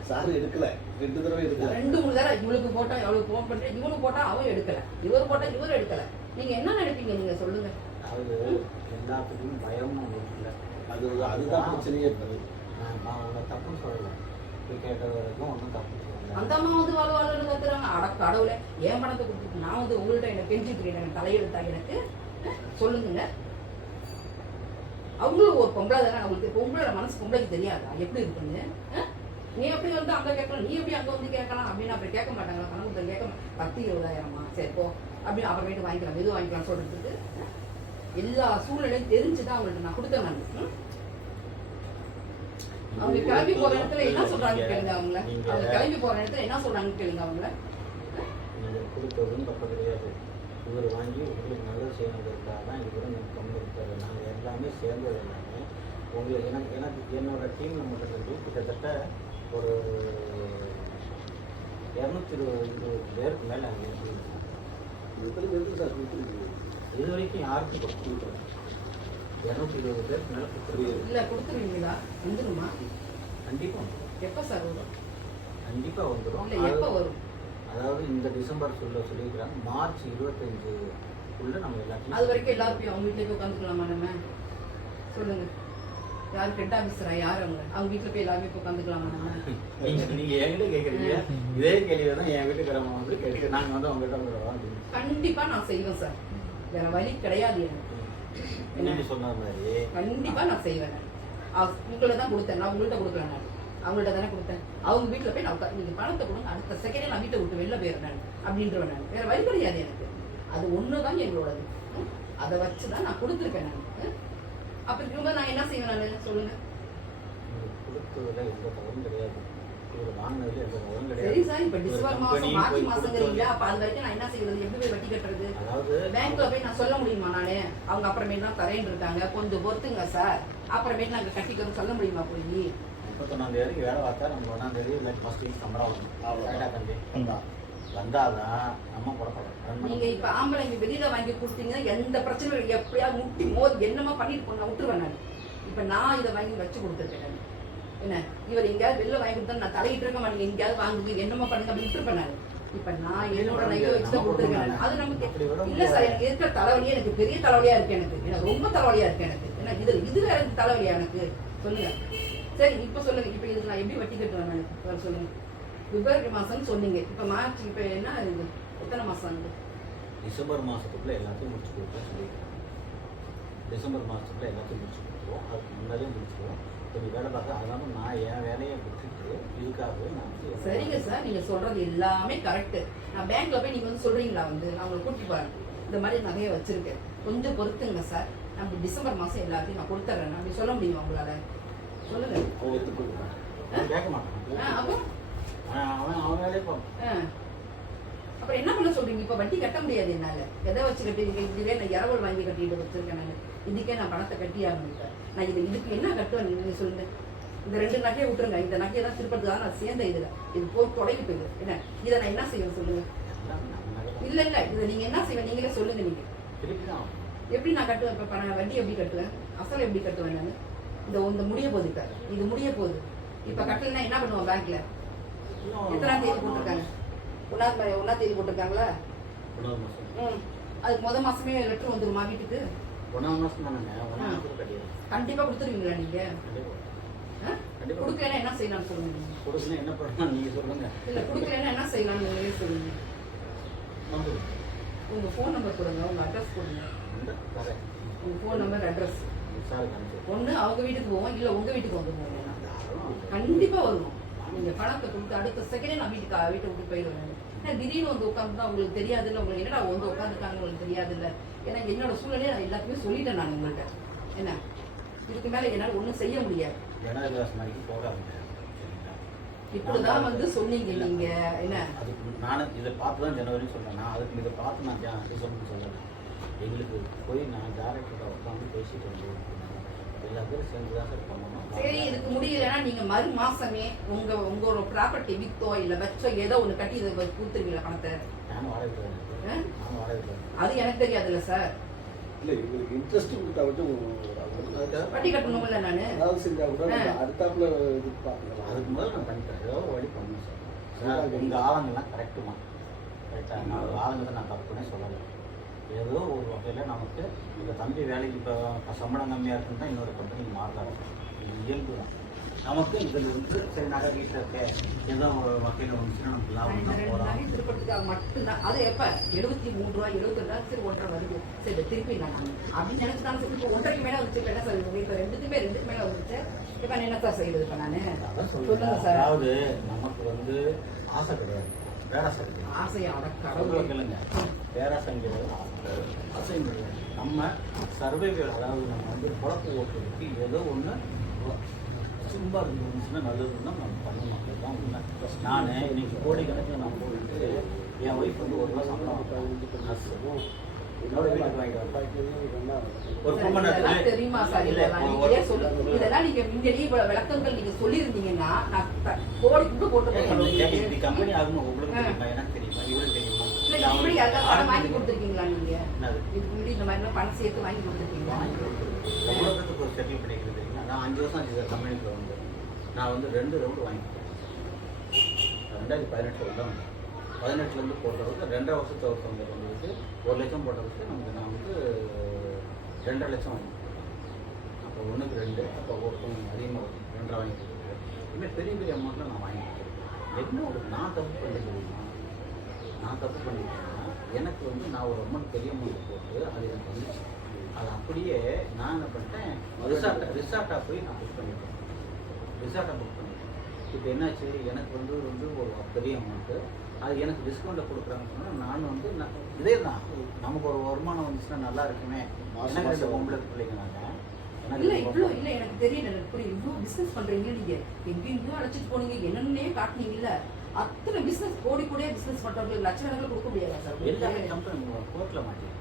சார் எடுக்கல, 2 தடவை எடுக்கல. 2-3 தடவை இவளுக்கு போட்டா அவளுக்கு ஃபோன் பண்றேன், இவனுக்கு போட்டா அவன் எடுக்கல, இவர் போட்டா இவர் எடுக்கல. நீங்க என்ன நினைப்பீங்க? நீங்க சொல்லுங்க. அதாவது எல்லாத்துக்கும் பயம் இருக்குல்ல, அதுதான் பிரச்சனையே இருந்தது. நான் உங்களை தப்புன்னு சொல்லலை, இப்போ கேட்டது வரைக்கும் ஒன்றும் தப்பு சொல்லலை. அந்த அம்மா வந்து வாழ்வாளர் கத்துறாங்க. அட கடவுளே, ஏன் பணத்தை கொடுத்துட்டு நான் வந்து உங்கள்கிட்ட என்ன கெஞ்சிக்கிறேன், எனக்கு தலையெழுத்தா எனக்கு சொல்லுங்க. அவங்களும் ஒரு பொம்பளை தானே, அவங்களுக்கு பொம்பளோட மனசு பொம்பளைக்கு தெரியாதா எப்படி இருக்குன்னு? நீ எப்படி வந்து அங்க கேட்கலாம், நீ எப்படி அங்க வந்து கேட்கலாம் அப்படின்னு அப்படி கேட்க மாட்டாங்களா? பணம் கேட்க 10,000-20,000 சரி போ அப்படின்னு அப்புறமேட்டு வாங்கிக்கலாம், எதுவும் வாங்கிக்கலாம் சொல்றதுக்கு எல்லா சூழ்நிலையும் தெரிஞ்சுதான் அவங்கள்ட்ட நான் கொடுத்தேன். நான் அவங்க கிளம்பி போற இடத்துல என்ன சொல்றாங்க கேளுங்க. அவங்க கிளம்பி போற இடத்துல என்ன சொல்றாங்க கேளுங்க. அவங்கள நீங்க கொடுத்ததும் தப்பு கிடையாது. இவர் வாங்கி உங்களுக்கு நல்லது செய்யணுங்கிறதுக்காக தான் இவரும் எனக்கு கம்மி இருக்காரு. நாங்கள் எல்லாமே சேர்ந்தது எல்லாமே உங்களுக்கு எனக்கு என்னோட டீமில் மட்டும் இருந்து கிட்டத்தட்ட ஒரு 220 பேருக்கு மேலே அங்கே இது வரைக்கும் யாருக்கும் கொடுத்துருக்கோம். 220 பேருக்கு மேலே கொடுத்துருக்கோம். இல்ல கொடுத்துருவீங்களா? வந்துருமா? கண்டிப்பாக எப்ப சார் வரும்? கண்டிப்பாக வந்துடும். இல்ல எப்ப வரும்? அதாவது இந்த டிசம்பர் சொல்லியிருக்கிறாங்க. மார்ச் 25 நம்ம எல்லாத்தையும் அது வரைக்கும் எல்லாரும் போய் அவங்க வீட்டுல போய் உட்காந்துக்கலாமா? நம்ம சொல்லுங்க. யார் ஹெட் ஆபீசரா? யார் அவங்க வீட்டுல போய் எல்லாருமே போய் உட்காந்துக்கலாமா? நம்ம நீங்க என்கிட்ட கேக்குறீங்க, இதே கேள்வியை தான் என் வீட்டுக்காரமா வந்து கேட்க நாங்க வந்து அவங்ககிட்ட வந்து கண்டிப்பா நான் செய்வேன் சார். வேற வழி கிடையாது எனக்கு. நீங்க சொன்ன மாதிரி கண்டிப்பா நான் செய்வேன். உங்களை தான் கொடுத்தேன், நான் உங்கள்கிட்ட கொடுக்கல. நான் அவங்கள்ட்ட தானே கொடுத்தேன். அவங்க வீட்டுல போய் நான் நீங்க பணத்தை கொடுங்க, அடுத்த செகண்டே நான் வீட்டை விட்டு வெளில போயிடுறேன் அப்படின்றவன். நான் வேற வழி கிடையாது எனக்கு. அது ஒண்ணுதான் எங்களோடது. அதை வச்சுதான் நான் கொடுத்துருக்கேன். நான் அப்ப இருக்கும்போது நான் என்ன செய்வேன்? நான் சொல்லுங்க. கொடுத்ததுல எந்த தவறும் கிடையாது, வாங்கினதுல எந்த தவறும் கிடையாது. சரி சார், இப்ப டிசம்பர் மாசம் மார்ச் மாசங்கிறீங்களா? அப்ப அது வரைக்கும் நான் என்ன செய்யறது? எப்படி போய் வட்டி கட்டுறது? அதாவது பேங்க்ல போய் நான் சொல்ல முடியுமா? நானே அவங்க அப்புறமேட்டு தான் தரேன் இருக்காங்க, கொஞ்சம் பொறுத்துங்க சார், அப்புறமேட்டு நாங்க கட்டிக்கிறோம் சொல்ல முடியுமா? போய் 31ஆம் தேதிக்கு வேலை பார்த்தா நம்ம 1ஆம் தேதி இல்லை ஃபர்ஸ்ட் வீக் சம்பளம் வந்தாதான் நம்ம புறப்படும். நீங்க இப்ப ஆம்பளைங்க வெளியில வாங்கி கொடுத்தீங்கன்னா எந்த பிரச்சனையும் எப்படியாவது முட்டி மோதி என்னமா பண்ணிட்டு போனா விட்டுருவேன். நான் இப்ப நான் இதை வாங்கி வச்சு கொடுத்துருக்கேன். என்ன இவர் எங்கேயாவது வெளில வாங்கி கொடுத்தா நான் தலையிட்டு இருக்க மாட்டேங்க, எங்கேயாவது வாங்குது என்னமா பண்ணுங்க அப்படின்னு விட்டுருப்பேன். நான் இப்ப நான் என்னோட நகை வச்சுதான் கொடுத்துருக்கேன். அது நமக்கு இல்ல சார், எனக்கு இருக்கிற தலைவலியே எனக்கு பெரிய தலைவலியா இருக்கு. எனக்கு ரொம்ப தலைவலியா இருக்கு எனக்கு. ஏன்னா இது வேற தலைவலியா எனக்கு? சொல்லுங்க. சரி இப்ப சொல்லுங்க, இப்ப இதுக்கு நான் எப்படி வட்டி கட்டுவேன்? எனக்கு சொல்லுங்க. பிப்ரவரி மாசம்னு சொன்னீங்க, இப்ப மார்ச், இப்ப என்ன இது எத்தனை மாசம்? டிசம்பர் மாசத்துக்குள்ள எல்லாத்தையும் முடிச்சு கொடுப்போம் சொல்லியிருக்காங்க. டிசம்பர் மாசத்துக்குள்ள எல்லாத்தையும் முடிச்சு கொடுத்துருவோம். அதுக்கு முன்னாடியே முடிச்சுருவோம். கொஞ்சம் வேலை பார்த்தா அதனால நான் என் வேலையை விட்டுட்டு இதுக்காகவே நான் சரிங்க சார், நீங்க சொல்றது எல்லாமே கரெக்ட். நான் பேங்க்ல போய் நீங்க வந்து சொல்றீங்களா? வந்து நான் உங்களை கூட்டி போறேன், இந்த மாதிரி நகையை வச்சிருக்கேன், கொஞ்சம் பொறுத்துங்க சார், நம்ம டிசம்பர் மாசம் எல்லாத்தையும் நான் கொடுத்துட்றேன் அப்படி சொல்ல முடியுமா உங்களால? சொல்லுங்க. கேட்க மாட்டேன். அப்போ அவன் வேலையை பார்ப்போம். அப்புறம் என்ன பண்ண சொல்றீங்க? இப்ப வட்டி கட்ட முடியாது என்னால. எதை வச்சு கட்டி? இதுவே நான் இரவல் வாங்கி கட்டிட்டு வச்சிருக்கேன். நான் இதுக்கே நான் பணத்தை கட்டி ஆரம்பிட்டேன். நான் இதுக்கு என்ன கட்டுவேன் நீங்க சொல்லுங்க. இந்த 2 நகையை விட்டுருங்க, இந்த நகையை தான் திருப்பதுக்காக நான் சேர்ந்த இதுல இது போய் தொடங்கி போயிடு. என்ன இதை நான் என்ன செய்வேன் சொல்லுங்க? இல்ல இதை நீங்க என்ன செய்வேன் நீங்களே சொல்லுங்க. நீங்க எப்படி நான் கட்டுவேன்? இப்ப வட்டி எப்படி கட்டுவேன்? அசல் எப்படி கட்டுவேன்? நான் இந்த முடிய போகுது, இப்ப இது முடிய போகுது. இப்ப கட்டலன்னா என்ன பண்ணுவோம்? பேங்க்ல எத்தனாம் தேதி போட்டிருக்காங்க? 1ஆம் தேதி போட்டிருக்காங்களா? அதுக்கு முத மாசமே லெட்டர் வந்துருமா வீட்டுக்கு? 1ஆம் மாசம் தானே. கண்டிப்பா கொடுத்துருவீங்களா நீங்க? கொடுக்கலன்னா என்ன செய்யலாம்னு சொல்லுங்க. கொடுக்கல என்ன பண்ணலாம் நீங்க சொல்லுங்க. இல்ல கொடுக்கலன்னா என்ன செய்யலாம்னு நீங்களே சொல்லுங்க. உங்க போன் நம்பர் கொடுங்க, உங்க அட்ரஸ் கொடுங்க. உங்க போன் நம்பர், அட்ரஸ். ஒண்ணு அவங்க வீட்டுக்கு போவோம், இல்ல உங்க வீட்டுக்கு வந்து போவோம். கண்டிப்பா வருவோம். நீங்க பணத்தை கொடுத்து அடுத்த செகண்டே நான் வீட்டை விட்டு போயிடுவேன். ஏன்னா திடீர்னு வந்து உட்காந்துதான் உங்களுக்கு தெரியாது இல்லை, உங்களுக்கு என்னடா வந்து உட்காந்துருக்காங்க உங்களுக்கு தெரியாது இல்லை. ஏன்னா என்னோட சூழ்நிலையை நான் எல்லாத்தையுமே சொல்லிட்டேன் நான் உங்கள்கிட்ட. என்ன இதுக்கு மேல என்னால் ஒன்றும் செய்ய முடியாது. இப்படிதான் வந்து சொன்னீங்க நீங்க. என்ன நானும் இதை பார்த்து தான் ஜனவரின்னு சொல்றேன். நான் அதுக்கு இதை பார்த்து நான் டிசம்பர் சொல்லலை. எங்களுக்கு போய் நான் டேரக்டர்கிட்ட உட்காந்து பேசிட்டு வந்து எல்லா பேரும் சேர்ந்து தான் சார் பண்ணணும். சரி இதுக்கு முடியலன்னா நீங்க மறு மாசமே உங்களோட ப்ராப்பர்ட்டி வித்தோ இல்ல வச்சோ ஏதோ ஒண்ணு கட்டி இதை கொடுத்துருவீங்களா பணத்தை? நானும் வாடகை தரேன். நானும் வாடகை தரேன். அது எனக்கு தெரியாதுல்ல சார். இல்ல இவங்களுக்கு இன்ட்ரெஸ்ட் கொடுத்தா மட்டும் வட்டி கட்டணும்ல நானு. அதாவது செஞ்சா கூட நம்ம அடுத்தாப்புல இது பார்க்கலாம். அதுக்கு முதல்ல நான் பண்ணிட்டேன். ஏதோ ஒரு வழி பண்ணணும் சார். உங்கள் ஆளுங்கெல்லாம் கரெக்டுமா கரெக்டாக நான் ஆளுங்க தான் நான் தப்புனே சொல்லலை. ஏதோ ஒரு வகையில் நமக்கு இந்த தம்பி வேலைக்கு இப்போ சம்பளம் கம்மியாக இருக்குன்னு தான் இன்னொரு கம்பெனிக்கு மாறுறாங்க. இது இயல்பு தான். நமக்கு இதில் வந்து சரி நகை வீட்டில் இருக்க ஏதோ ஒரு வகையில் வந்துச்சுன்னா நமக்கு லாபம் தான் போகலாம். திருப்பத்துக்காக மட்டும்தான். அது எப்ப 73 ரூபா 72 சரி 1.5 வருது சரி திருப்பி நான் அப்படின்னு நினைச்சுதான் சரி. இப்போ 1.5 மேல வந்துச்சு. என்ன சார் இப்போ ரெண்டுக்கு மேல வந்துச்சு. இப்போ என்ன சார் செய்யுது? இப்போ நான் அதான் சொல்லுங்க சொல்லுங்க. சார். அதாவது நமக்கு வந்து ஆசை கிடையாது, பேராசை கிடையாது. ஆசையோட கடவுளை கடவுள் கேளுங்க. பேராசைங்கிறது ஆசைங்கிறது நம்ம சர்வைவல், அதாவது நம்ம வந்து குழப்ப ஓட்டுறதுக்கு ஏதோ ஒன்று சும்மா இருந்துச்சுன்னா நல்லதுன்னா நம்ம பண்ணணும். அதுதான் உண்மை. நான் இன்னைக்கு கோடிக்கணக்கில் நான் போயிட்டு என் ஒய்ஃப் வந்து 1 ரூபா சம்பளம் என்னோட வீட்டுக்கு வாங்கிட்டு ஒரு கும்பநேரத்தில் தெரியுமா சார்? இதெல்லாம் நீங்க முன்னாடி இவ்வளவு விளக்கங்கள் நீங்க சொல்லியிருந்தீங்கன்னா நான் கோடி போட்டு கம்பெனி ஆகணும். உங்களுக்கு தெரியுமா? எனக்கு தெரியுமா? இவருக்கு தெரியுமா? இப்படி யாருக்காவது பணம் வாங்கி கொடுத்துருக்கீங்களா? நீங்க இதுக்கு முன்னாடி இந்த மாதிரி பணம் சேர்த்து வாங்கி கொடுத்துருக்கீங்களா? உலகத்துக்கு ஒரு செட்டில் பண்ணிக்கிறது தெரியுமா? நான் 5 வருஷம் ஆச்சு சார் கம்பெனிக்குள்ள வந்து. நான் வந்து 2 ரவுண்டு வாங்கிட்டேன். 2018 தான் 18லேருந்து போட்டதுக்கு 2.5 வருஷத்து ஒருத்தவங்க வந்துட்டு 1 லட்சம் போட்டதுக்கு நமக்கு நான் வந்து 2.5 லட்சம் வாங்கிட்டேன். அப்போ 1க்கு 2, அப்போ ஒருத்தவங்க அதிகமாக 2.5 வாங்கி கொடுத்துருக்கேன். இதுமாதிரி பெரிய பெரிய அமௌண்ட்டில் நான் வாங்கிட்டேன். என்ன ஒரு நான் தப்பு பண்ணிக்கிறேன்னா, நான் தப்பு பண்ணிக்கிறேன்னா எனக்கு வந்து நான் ஒரு அமௌண்ட் பெரிய அமௌண்ட் போட்டு அது எனக்கு வந்துச்சு. அது அப்படியே நான் என்ன பண்ணிட்டேன், ரிசார்ட்டாக போய் நான் புக் பண்ணிட்டேன். ரிசார்ட்டை புக் பண்ணிட்டேன். இப்போ என்னாச்சு, எனக்கு வந்து ஒரு பெரிய அமௌண்ட்டு அது எனக்கு டிஸ்கவுண்ட்டை கொடுக்குறாங்கன்னு சொன்னால் நான் வந்து இதே தான் நமக்கு ஒரு வருமானம் வந்துச்சுன்னா நல்லா இருக்குமே. எனக்கு 2 பொம்பளை பிள்ளைங்க நாங்கள் இல்ல இவ்வளோ இல்ல எனக்கு தெரியல. எனக்கு புரியும். இவ்வளோ பிசினஸ் பண்றீங்க நீங்க. எங்கேயும் அழைச்சிட்டு போனீங்க, என்னன்னே காட்டினீங்க. இல்ல அத்தனை பிசினஸ் கோடியே பிசினஸ் பண்றவங்களுக்கு லட்சக்கணக்கில் கொடுக்க முடியாது சார். எல்லாமே கம்பெனி கோர்ட்டில் மாட்டேன்.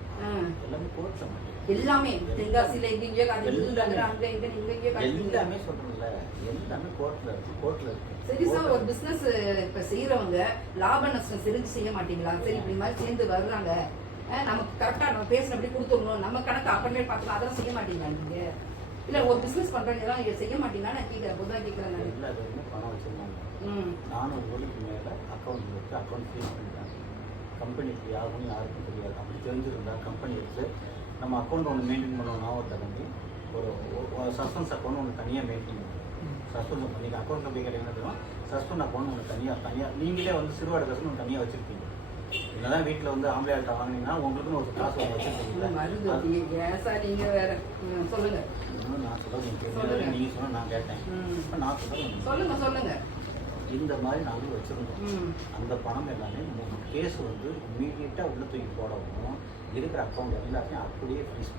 எல்லாமே கோர்ட்டில் மாட்டேன். எல்லாமே தென்காசியில எங்கெங்கயோ காட்டுறாங்க, அங்க இங்க எங்கெங்கயோ காட்டுறாங்க. எல்லாமே சொல்றேன்ல, எல்லாமே கோர்ட்ல இருக்கு. சரி சார், ஒரு பிசினஸ் இப்ப செய்யறவங்க லாப நஷ்டம் தெரிஞ்சு செய்ய மாட்டீங்களா? சரி இப்படி மாதிரி சேர்ந்து வர்றாங்க, நமக்கு கரெக்டா நம்ம பேசுனபடி கொடுத்துடணும், நம்ம கணக்கு அப்புறமே பார்த்துக்கலாம், அதெல்லாம் செய்ய மாட்டீங்களா நீங்க? இல்ல ஒரு பிசினஸ் பண்றவங்க எல்லாம் செய்ய மாட்டீங்களா? நான் கேட்கிறேன், பொதுவாக கேட்கிறேன். நான் இல்ல அது வந்து பணம் வச்சிருந்தாங்க. 400 கோடிக்கு மேல அக்கௌண்ட் வச்சு அக்கௌண்ட் ஃப்ரீஸ் பண்ணிட்டாங்க. கம்பெனிக்கு யாருக்கும் தெரியாது. அப்படி தெரிஞ்சிருந்தா கம்பெனி எடுத்து நம்ம அக்கௌண்ட் ஒன்று மெயின்டைன் பண்ணணும்னா ஒரு தகுதி ஒரு சஸ்பென்ஸ் அக்கௌண்ட் ஒன்று தனியாக மெயின்டைன் பண்ணணும். சஸ்பென்ஸ் நீங்கள் அக்கௌண்ட்டில் போய் கேட்டீங்கன்னா சஸ்பெண்ட் அக்கௌண்ட் ஒன்று தனியாக நீங்களே வந்து சிறுவாடு காசுன்னு ஒன்று தனியாக வச்சுருப்பீங்க. என்னதான் வீட்டில் வந்து ஆம்பளை ஆள்கிட்ட வாங்கினீங்கன்னா உங்களுக்குன்னு ஒரு காசு ஒன்று வச்சுருப்பீங்க. சொல்லுங்க. நான் சொல்ல நீங்கள் சொன்னால் நான் கேட்டேன். இப்போ நான் சொல்லுங்க. இந்த மாதிரி நாங்கள் வச்சுருந்தோம். அந்த பணம் எல்லாமே கேஸ் வந்து இம்மீடியட்டாக உள்ள தூக்கி போடவும் இருக்கிற அக்கௌண்ட் எல்லாத்தையும் அப்படியே ஃப்ரீஸ்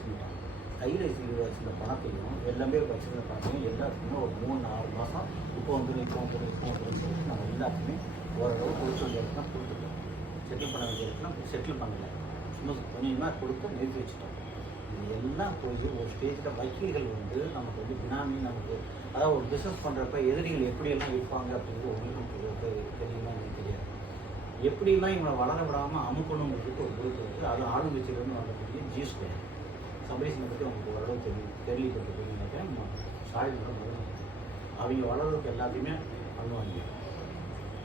பண்ணிட்டாங்க. கையில் வச்சுருந்த பணத்தையும் எல்லாமே வச்சுருந்த பணத்தையும் எல்லாத்துக்குமே ஒரு 3-4 மாதம் இப்போ வந்து சொல்லிட்டு நம்ம எல்லாத்துக்குமே ஓரளவு கொடுத்து வேண்டியதுலாம் கொடுத்துட்டோம். செட்டில் பண்ண வேண்டியதுலாம் செட்டில் பண்ணலை. சும்மா கொஞ்சமாக கொடுத்து நிறுத்தி வச்சுட்டோம். இது எல்லாம் போய் ஒரு ஸ்டேஜில் வக்கீல்கள் வந்து நமக்கு வந்து பினாமி நமக்கு அதாவது ஒரு பிஸ்னஸ் பண்ணுறப்ப எதிரிகள் எப்படியெல்லாம் இருப்பாங்க அப்படிங்கிறது உங்களுக்கு தெரியுமா? எனக்கு தெரியாது. எப்படிலாம் இவங்களை வளர விடாமல் அமுக்கணுங்கிறதுக்கு ஒரு பொறுப்பு இருக்குது. அது ஆளுங்கட்சியிலேருந்து வரக்கூடிய G2 சபரீசனை பற்றி அவங்களுக்கு ஓரளவு கேள்விப்பட்டிருப்பீங்கன்னு நினைக்கிறேன். சாலினோட முதல்ல அவங்க வளர்றதுக்கு எல்லாத்தையுமே பண்ணுவாங்க.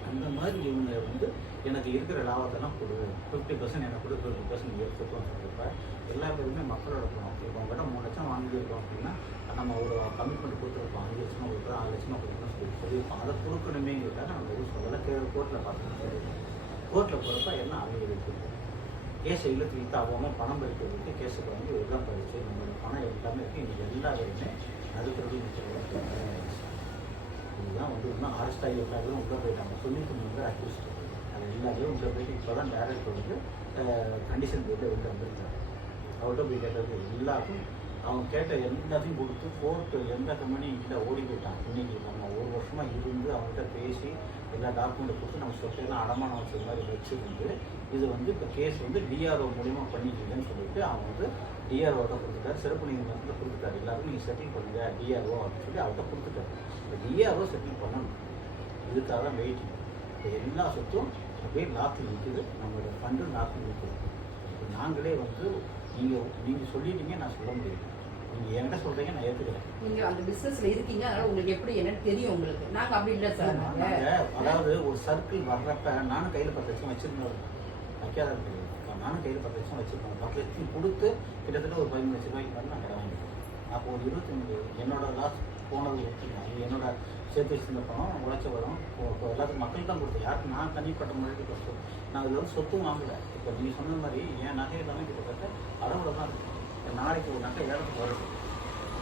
அந்த மாதிரி இவங்க வந்து எனக்கு இருக்கிற லாபத்தெல்லாம் கொடு, 50% எனக்கு கொடு, 50% எடுத்துக்கோன்னு சொல்கிறப்ப எல்லா பேருமே மக்களோட போகணும். இப்போ அவங்ககிட்ட 3 லட்சம் வாங்கியிருக்கோம் அப்படின்னா நம்ம ஒரு கமிட்மெண்ட் கொடுத்துருப்போம். 5 லட்சமாக கொடுக்குறோம், 6 லட்சமாக கொடுக்கணும்னு சொல்லியிருப்போம். அதை கொடுக்கணுமேங்கிறத நம்ம எதுவும் சொல்லலை. கோர்ட்டில் பார்த்துக்கணும். கோர்ட்டில் போகிறப்ப எல்லாம் அவங்க இருக்குது. கேஸை இழுத்து அவங்க பணம் பறிக்கிறதுக்கு கேஸுக்கு வந்து எல்லாம் பறிச்சு நம்மளோட பணம் எல்லாமே இருக்குது. இன்றைக்கி எல்லா வேலையுமே நடுக்கிறது இதுதான் வந்து இன்னும் அரெஸ்ட் ஆகி எல்லா பேரும் உள்ளே போயிட்டாங்க. 93 பேர் அக்யூஸ்டு. அது எல்லா பேரும் உள்ளே போயிட்டு இப்போ தான் டேரக்டர் வந்து கண்டிஷன் போயிட்டு வெளில வந்துருக்காங்க. அவர்கிட்ட போய் கேட்டது எல்லாத்தையும் அவங்க கேட்ட எல்லாத்தையும் கொடுத்து கோர்ட்டு எந்த கம்பெனியும் இல்லை, ஓடி போயிட்டாங்க. இன்றைக்கி நம்ம 1 வருஷமாக இருந்து அவங்ககிட்ட பேசி எல்லா டாக்குமெண்ட்டை கொடுத்து நம்ம சொத்தையெல்லாம் அடமானம் வச்சது மாதிரி வச்சுருந்து இது வந்து இப்போ கேஸ் வந்து டிஆர்ஓ மூலிமா பண்ணிக்கிங்கன்னு சொல்லிட்டு அவங்க வந்து டிஆர்ஓட்ட கொடுத்துட்டாரு, சிறப்பு நீதிமன்றத்தில் கொடுத்துட்டாரு. எல்லாருக்கும் நீங்கள் செட்டில் பண்ணுங்க டிஆர்ஓ அப்படின்னு சொல்லி அவர்கிட்ட கொடுத்துட்டாரு. இப்போ டிஆர்ஓ செட்டில் பண்ணணும், இதுக்காக தான் வெயிட்டிங். இப்போ எல்லா சொத்தும் அப்படியே லாக்கில் நிற்குது, நம்மளோட ஃபண்டு லாக்கில் நிற்குது. இப்போ நாங்களே வந்து நீங்கள் சொல்லிட்டீங்க, நான் சொல்ல முடியும். நீங்கள் என்கிட்ட சொல்கிறீங்க, நான் ஏற்றுக்கிறேன். நீங்கள் அந்த பிஸ்னஸில் இருக்கீங்க, அதனால் உங்களுக்கு எப்படி என்னன்னு தெரியும் உங்களுக்கு. நாங்கள் அப்படி இல்லை சார். அதாவது ஒரு சர்க்கிள் வர்றப்ப நானும் கையில் 10 லட்சம் வச்சுருந்தேன், வைக்காத இருக்குது. நானும் கையில் 10 லட்சம் வச்சுருக்கேன். 10 லட்சம் கொடுத்து கிட்டத்தட்ட ஒரு 15 லட்ச ரூபாய்க்கு பண்ணி நான் கடை வாங்கிட்டேன். அப்போ ஒரு 25 என்னோட லாஸ் போனது வச்சுருக்கேன். என்னோட சேர்த்து வச்சுருந்த பணம் உழைச்ச வரும் எல்லாத்துக்கும் மக்கள் தான் கொடுத்தேன். யாருக்கு நான் தனிப்பட்ட முறைக்கு கொடுத்தோம். நான் இதில் வந்து சொத்தும் வாங்கலை. இப்போ நீங்கள் சொன்ன மாதிரி என் நகை எல்லாமே கிட்டத்தட்ட அளவில் தான் இருக்குது. நாளைக்கு ஒரு நகை ஏறத்துக்கு வருது,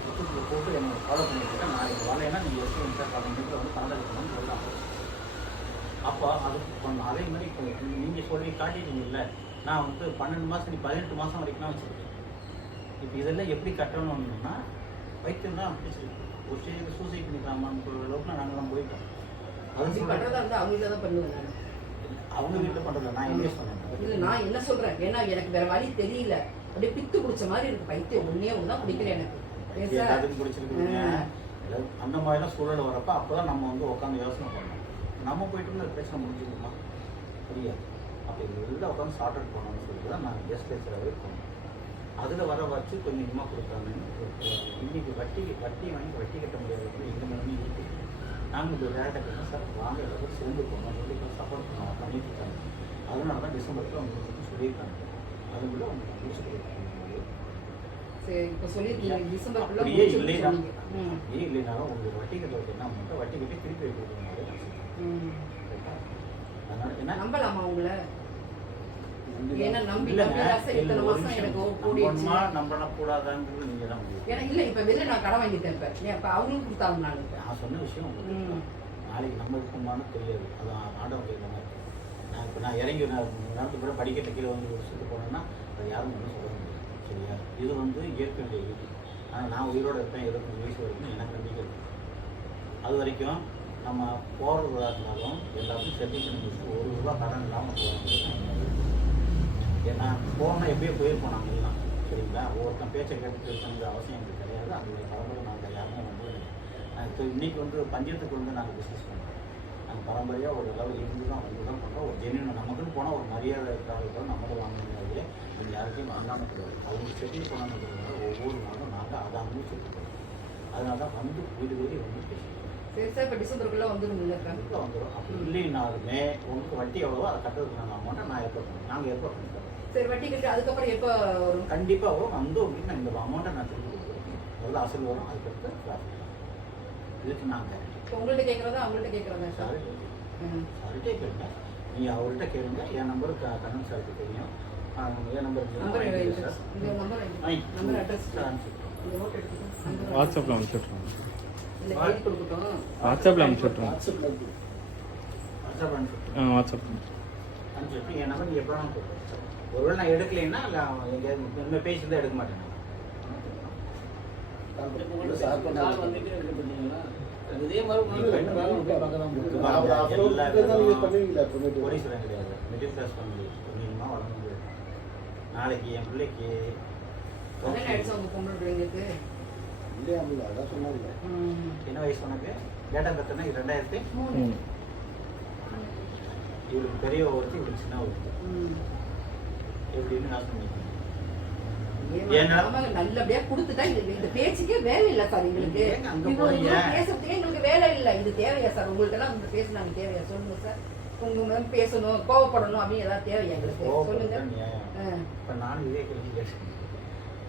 சொத்துக்குள்ள போட்டு என்னை ஃபாலோ பண்ணிட்டு நாளைக்கு வரலைன்னா நீங்கள் எப்படி வந்து 15 வந்து 12 லட்சம் சொல்லலாம். அப்போ அது பண்ணணும். அதே மாதிரி இப்போ நீங்கள் சொல்லி காட்டிட்டீங்கல்ல, நான் வந்து 12 மாதம் நீ 18 மாதம் வரைக்கும் வச்சுருக்கேன். இப்போ இதெல்லாம் எப்படி கட்டணும்னா வைத்தியம் தான் பிடிச்சிருக்கு. ஒரு ஸ்டேஜ் சூசைட் பண்ணிக்கலாமான்னு அளவுக்கு நாங்கள்லாம் போயிட்டோம். அது பண்ணுறதா இருந்தால் அவங்களுக்கு தான் பண்ணுவேன். அவங்க வீட்டில் பண்ணுறதில்ல, நான் எங்கே சொன்னேன். இல்லை நான் என்ன சொல்கிறேன், ஏன்னா எனக்கு வேறு வழி தெரியல. அப்படியே பித்து குடிச்ச மாதிரி இருக்கு. பைத்தியம் ஒன்றே ஒன்று தான் பிடிக்கல எனக்கு. எல்லாத்துக்கும் பிடிச்சிருக்குங்க. அந்த மாதிரிலாம் சூழல் வரப்போ அப்போ தான் நம்ம வந்து உட்காந்து யோசனை பண்ணோம். நம்ம போயிட்டு பிரச்சனை முடிஞ்சுக்கணுமா புரியாது. அப்போ எங்கள் வெளியில் உட்காந்து ஷார்ட் அவுட் பண்ணணும்னு சொல்லிட்டு தான் நான் கெஸ்ட் லெக்சராகவே போனோம். அதில் வர வச்சு கொஞ்சம் கொஞ்சமாக கொடுத்தாங்கன்னு இன்றைக்கி வட்டி வாங்கி வட்டி கட்ட முடியாத எங்கள் மணி இருக்குது. நாங்கள் இப்போ வேலை கட்டணும் சார், வாங்க எல்லாத்தையும் சேர்ந்து போகணும் சொல்லி சப்போர்ட் பண்ண பண்ணிட்டு இருக்காங்க. அதனால தான் டிசம்பருக்கு அவங்க சொல்லியிருக்காங்க. அது கூட அவங்க முடிச்சு கொடுத்தாங்க. சரி, இப்போ சொல்லியிருக்கீங்க டிசம்பருக்குள்ள அப்படியே இல்லைனாலும் உங்களுக்கு வட்டி கட்டுறது என்ன மட்டும் வட்டி கட்டி திருப்பி வைக்கிறது. அதனால என்ன நம்பலாமா உங்களை? ஏன்னா நம்பி நம்பக்கூடாதான்றது நீங்கள் தான் முடியும். ஏன்னா இல்லை இப்போ வெளில நான் கடை வாங்கிட்டேன். இப்போ அவங்களுக்கு கொடுத்தாங்க. நான் சொன்ன விஷயம் உங்களுக்கு நாளைக்கு நம்ம இருக்குமான்னு தெரியாது. அதான் ஆண்டவன் கேட்கணும். நான் இறங்கி நடந்து கூட படிக்கட்ட கீழே வந்து ஒரு சுட்டு போனேன்னா அது யாரும் ஒன்றும் சொல்ல முடியாது. சரியா? இது வந்து இயற்கையுடைய விதி. ஆனால் நான் உயிரோடு இருப்பேன் 25 வயசு வரைக்கும் எனக்கு நம்பிக்கை இருக்குது. அது வரைக்கும் நம்ம போகிறதா இருந்தாலும் எல்லாத்தையும் செட்டில் பண்ணி வச்சுட்டு ₹1 கடன் இல்லாமல் போகிறாங்க. ஏன்னா போனால் எப்படியோ போயிருப்போம் நாங்கள் எல்லாம். சரிங்களா? ஒவ்வொருத்தன் பேச்சை கேட்டு இருக்கணுங்கிற அவசியம் எங்களுக்கு கிடையாது. அந்த பரம்பரை நாங்கள் யாருமே வந்து இன்றைக்கி வந்து பஞ்சத்துக்கு வந்து நாங்கள் பிஸ்னஸ் பண்ணுறோம். நாங்கள் பரம்பரையாக ஒரு லெவல் இருந்து தான் பண்ணுறோம். ஒரு ஜென்யூன் நமக்குன்னு போனால் ஒரு மரியாதை இருக்கிறாங்க நம்மளும் வாங்கினது நீங்கள் யாருக்கையும் வாங்காமல் கிடையாது. அவங்களுக்கு செட்டில் பண்ணணுங்கிறதுனால ஒவ்வொரு நாளும் நாங்கள் அதை அனுபவிச்சுருக்கோம். அதனால தான் வந்து வீடு வந்து பேசுகிறோம். சரி சார், இப்போ டிசம்பருக்குள்ளே வந்துடும். கண்டிப்பாக வந்துடும். அப்படி இல்லைனாலுமே உங்களுக்கு வட்டி எவ்வளவோ அதை கட்டுறதுக்கான அமௌண்ட்டை நான் ஏற்பாடு பண்ணுறேன். நாங்கள் ஏற்பாடு பண்ணிக்கிறோம். சரி, வட்டி கட்டி அதுக்கப்புறம் எப்போ வரும்? கண்டிப்பாக வரும். வந்து உங்களுக்கு நான் இந்த அமௌண்ட்டை நான் திருப்பி கொடுக்குறேன். முதல்ல அசல் வரும், அதுக்கடுத்து ப்ராஃபிட். இதுக்கு நான் கேரண்டி. இப்போ உங்கள்கிட்ட கேட்குறதா அவங்கள்ட்ட கேட்குறதா சார்? சார்கிட்டே கேளுங்க. நீங்கள் அவர்கிட்ட கேளுங்க. என் நம்பருக்கு கண்ணன் சாருக்கு தெரியும். என் நம்பருக்கு சார் வாட்ஸ்அப்பில் அனுப்பிச்சுட்ருங்க. வாட்ஸ்அப்ல வாட்ஸ்அப் அனுப்பிச்சுட்டு என் நம்பர் நீங்கள் எப்போ வேணாலும் கொடுங்க. ஒருவேளை நான் எடுக்கலைன்னா இல்லை எங்கேயாவது என்ன பேசியிருந்தால் எடுக்க மாட்டேன். இதே மாதிரி கோடீஸ்வரன் கிடையாது, மிடில் கிளாஸ் ஃபேமிலி. கொஞ்சமாக வளர்ந்து நாளைக்கு என் பிள்ளைக்கு என்ன வயசு உனக்கு? டேட்டா பர்த்னா 2003. இவளுக்கு பெரிய ஒருத்தி, இவளுக்கு சின்ன ஒருத்தி. எப்படின்னு நான் சொன்னேன். நல்லபடியா கொடுத்துட்டா இந்த பேச்சுக்கே வேலை இல்ல சார் எங்களுக்கு. பேசுறதுக்கே எங்களுக்கு வேலை இல்லை. இது தேவையா சார்? உங்களுக்கு எல்லாம் இந்த பேச நாங்க தேவையா? சொல்லுங்க சார். உங்க பேசணும், கோவப்படணும் அப்படின்னு ஏதாவது தேவையா எங்களுக்கு? சொல்லுங்க. இப்ப நானும் இதே கேள்வி கேட்டேன்.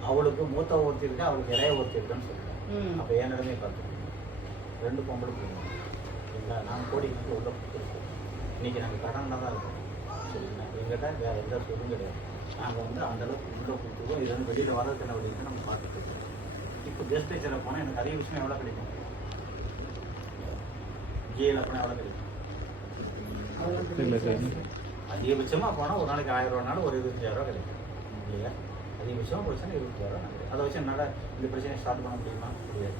அவளுக்கு மூத்த ஒருத்தி இருக்கு, அவளுக்கு இளைய ஒருத்தி இருக்குன்னு சொல்றேன். அப்ப என் நிலைமையை பார்த்து 2 பொம்பளை பிள்ளைங்க. சரிங்களா? நாங்கள் கோடிக்கு உள்ள கொடுத்துருக்கோம். இன்னைக்கு நாங்கள் கடனில் தான் இருக்கோம். சரிங்களா? எங்கிட்ட வேற எந்த சொல்லும் கிடையாது. நாங்கள் வந்து அந்தளவுக்கு உள்ளே கொடுத்துருக்கோம். இது வந்து வெளியில் வரதுக்கான வழின்னு நம்ம பார்த்துட்டு இருக்கோம். இப்போ கெஸ்ட் லெக்சரில் போனால் எனக்கு அதே விஷயம் எவ்வளோ கிடைக்கும்? ஜிஏல போனால் எவ்வளோ கிடைக்கும்? அதிகபட்சமாக போனால் ஒரு நாளைக்கு 1000 ரூபானாலும் ஒரு 25,000 கிடைக்கும் இல்லையா? அதிகபட்சமாக போச்சுன்னா 25,000 கிடைக்கும். அதை வச்சு என்னால் இந்த பிரச்சனையை ஸ்டார்ட் பண்ண முடியுமா? முடியாது.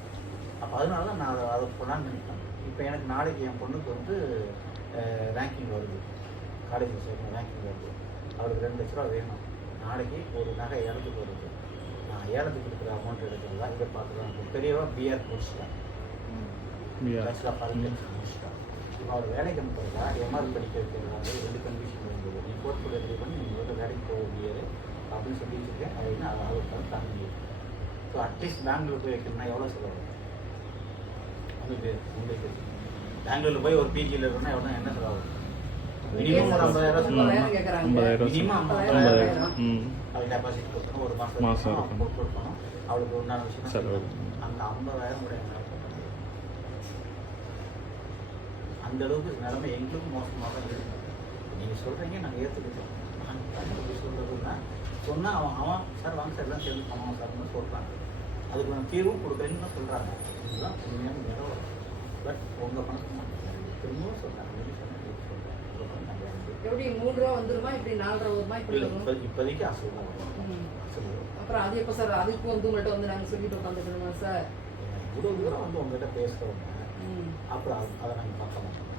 அப்போ அதனால தான் நான் அதை போனான்னு நினைப்பேன். இப்போ எனக்கு நாளைக்கு என் பொண்ணுக்கு வந்து ரேங்கிங் வருது, காலேஜில் சேர்க்கணும், ரேங்கிங் வருது. அவளுக்கு 2 லட்ச ரூபா வேணும். நாளைக்கு ஒரு நகை இடத்துக்கு வருது, நான் ஏலத்துக்கு கொடுக்குற அமௌண்ட் எடுக்கிறதா இதை பார்க்குறேன். பெரியவா பிஆர் முடிச்சிட்டேன், பேச்சுலர் ஆஃப் ஆர்கிடெக்சர் முடிச்சிட்டேன். இப்போ அவர் வேலைக்கு அனுப்புறதா எம்ஆர் படிக்க வைக்கிறதாங்க 2 கண்டிஷன் இருந்தது. நீ கோர்ட் ரெடி பண்ணி நீங்கள் வேலைக்கு போக முடியாது அப்படின்னு சொல்லி வச்சுருக்கேன். அது என்ன அவருக்கு தாண்டி. ஸோ அட்லீஸ்ட் பெங்களூர் போய் வைக்கணும்னா எவ்வளோ செலவு? உங்களுக்கு பெங்களூரில் போய் ஒரு பிஜியில் இருக்கணும்னா எவ்வளோ என்ன செலவு? மினிமம் ஒரு 50,000 மினிமம் 50,000. அது டெபாசிட் கொடுக்கணும், ஒரு மாதம் கொடுக்கணும். அவளுக்கு ஒரு நாள் விஷயம் அந்த 50,000 கூட எங்களால் பண்ண முடியாது. அந்த அளவுக்கு நிலைமை எங்களுக்கும் மோசமாக தான் இருக்குது. நீங்கள் சொல்கிறீங்க நாங்கள் ஏற்றுக்கிட்டோம். நாங்கள் எப்படி சொல்கிறதுன்னா சொன்னால் அவன் சார் வாங்க சார் எல்லாம் சேர்ந்து பண்ணுவோம் சார்னு சொல்கிறாங்க. அதுக்கு நான் தீர்வும் கொடுக்குறேன்னு தான் சொல்கிறாங்க. இதுதான் உண்மையான நிலவரம். பட் உங்கள் பணத்துக்கு மாட்டேன் திரும்பவும் சொல்கிறாங்க. எப்படி 3 ரூபா வந்துருமா, இப்படி 4 ரூபா வருமா, இப்படி வரும்? இப்போதைக்கு அசல் தான் வரும். அசல் வரும். அப்புறம் அது எப்போ சார்? அதுக்கு வந்து உங்கள்கிட்ட வந்து நாங்கள் சொல்லிட்டு உட்காந்துக்கணுமா சார்? இவ்வளோ தூரம் வந்து உங்கள்கிட்ட பேசுகிறவங்க அப்புறம் அதை நாங்கள் பார்க்க மாட்டோம்.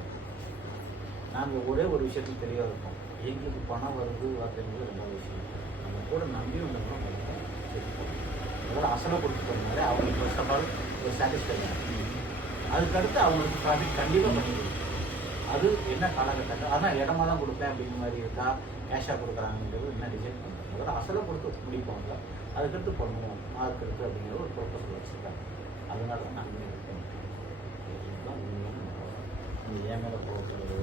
நாங்கள் ஒரே ஒரு விஷயத்துக்கு தெளிவாக இருப்போம். எங்களுக்கு பணம் வருது வருதுங்கிறது 2வது விஷயம். நம்ம கூட நம்பி வந்தோம்னா அதோட அசலை கொடுத்து போனாலே அவங்களுக்கு ஃபர்ஸ்ட் ஆஃப் ஆல் ஒரு சாட்டிஸ்ஃபேக்ஷன். அதுக்கடுத்து அவங்களுக்கு ப்ராஃபிட் கண்டிப்பாக பண்ணிடுது. அது என்ன காலகட்டத்தில் ஆனால் இடமா தான் கொடுப்பேன் அப்படிங்கிற மாதிரி இருக்கா, கேஷாக கொடுக்குறாங்கிறது என்ன டிசைட் பண்ணுறாங்க. அதோட அசலை கொடுத்து முடிப்பாங்க. அதுக்கடுத்து பண்ணுவோம் மார்க் இருக்குது அப்படிங்கிற ஒரு ப்ரொபோசல் வச்சுருக்காங்க. அதனால தான் நாங்கள் இருக்கோம். இதுதான் உண்மையான என் மேலே போகிறது,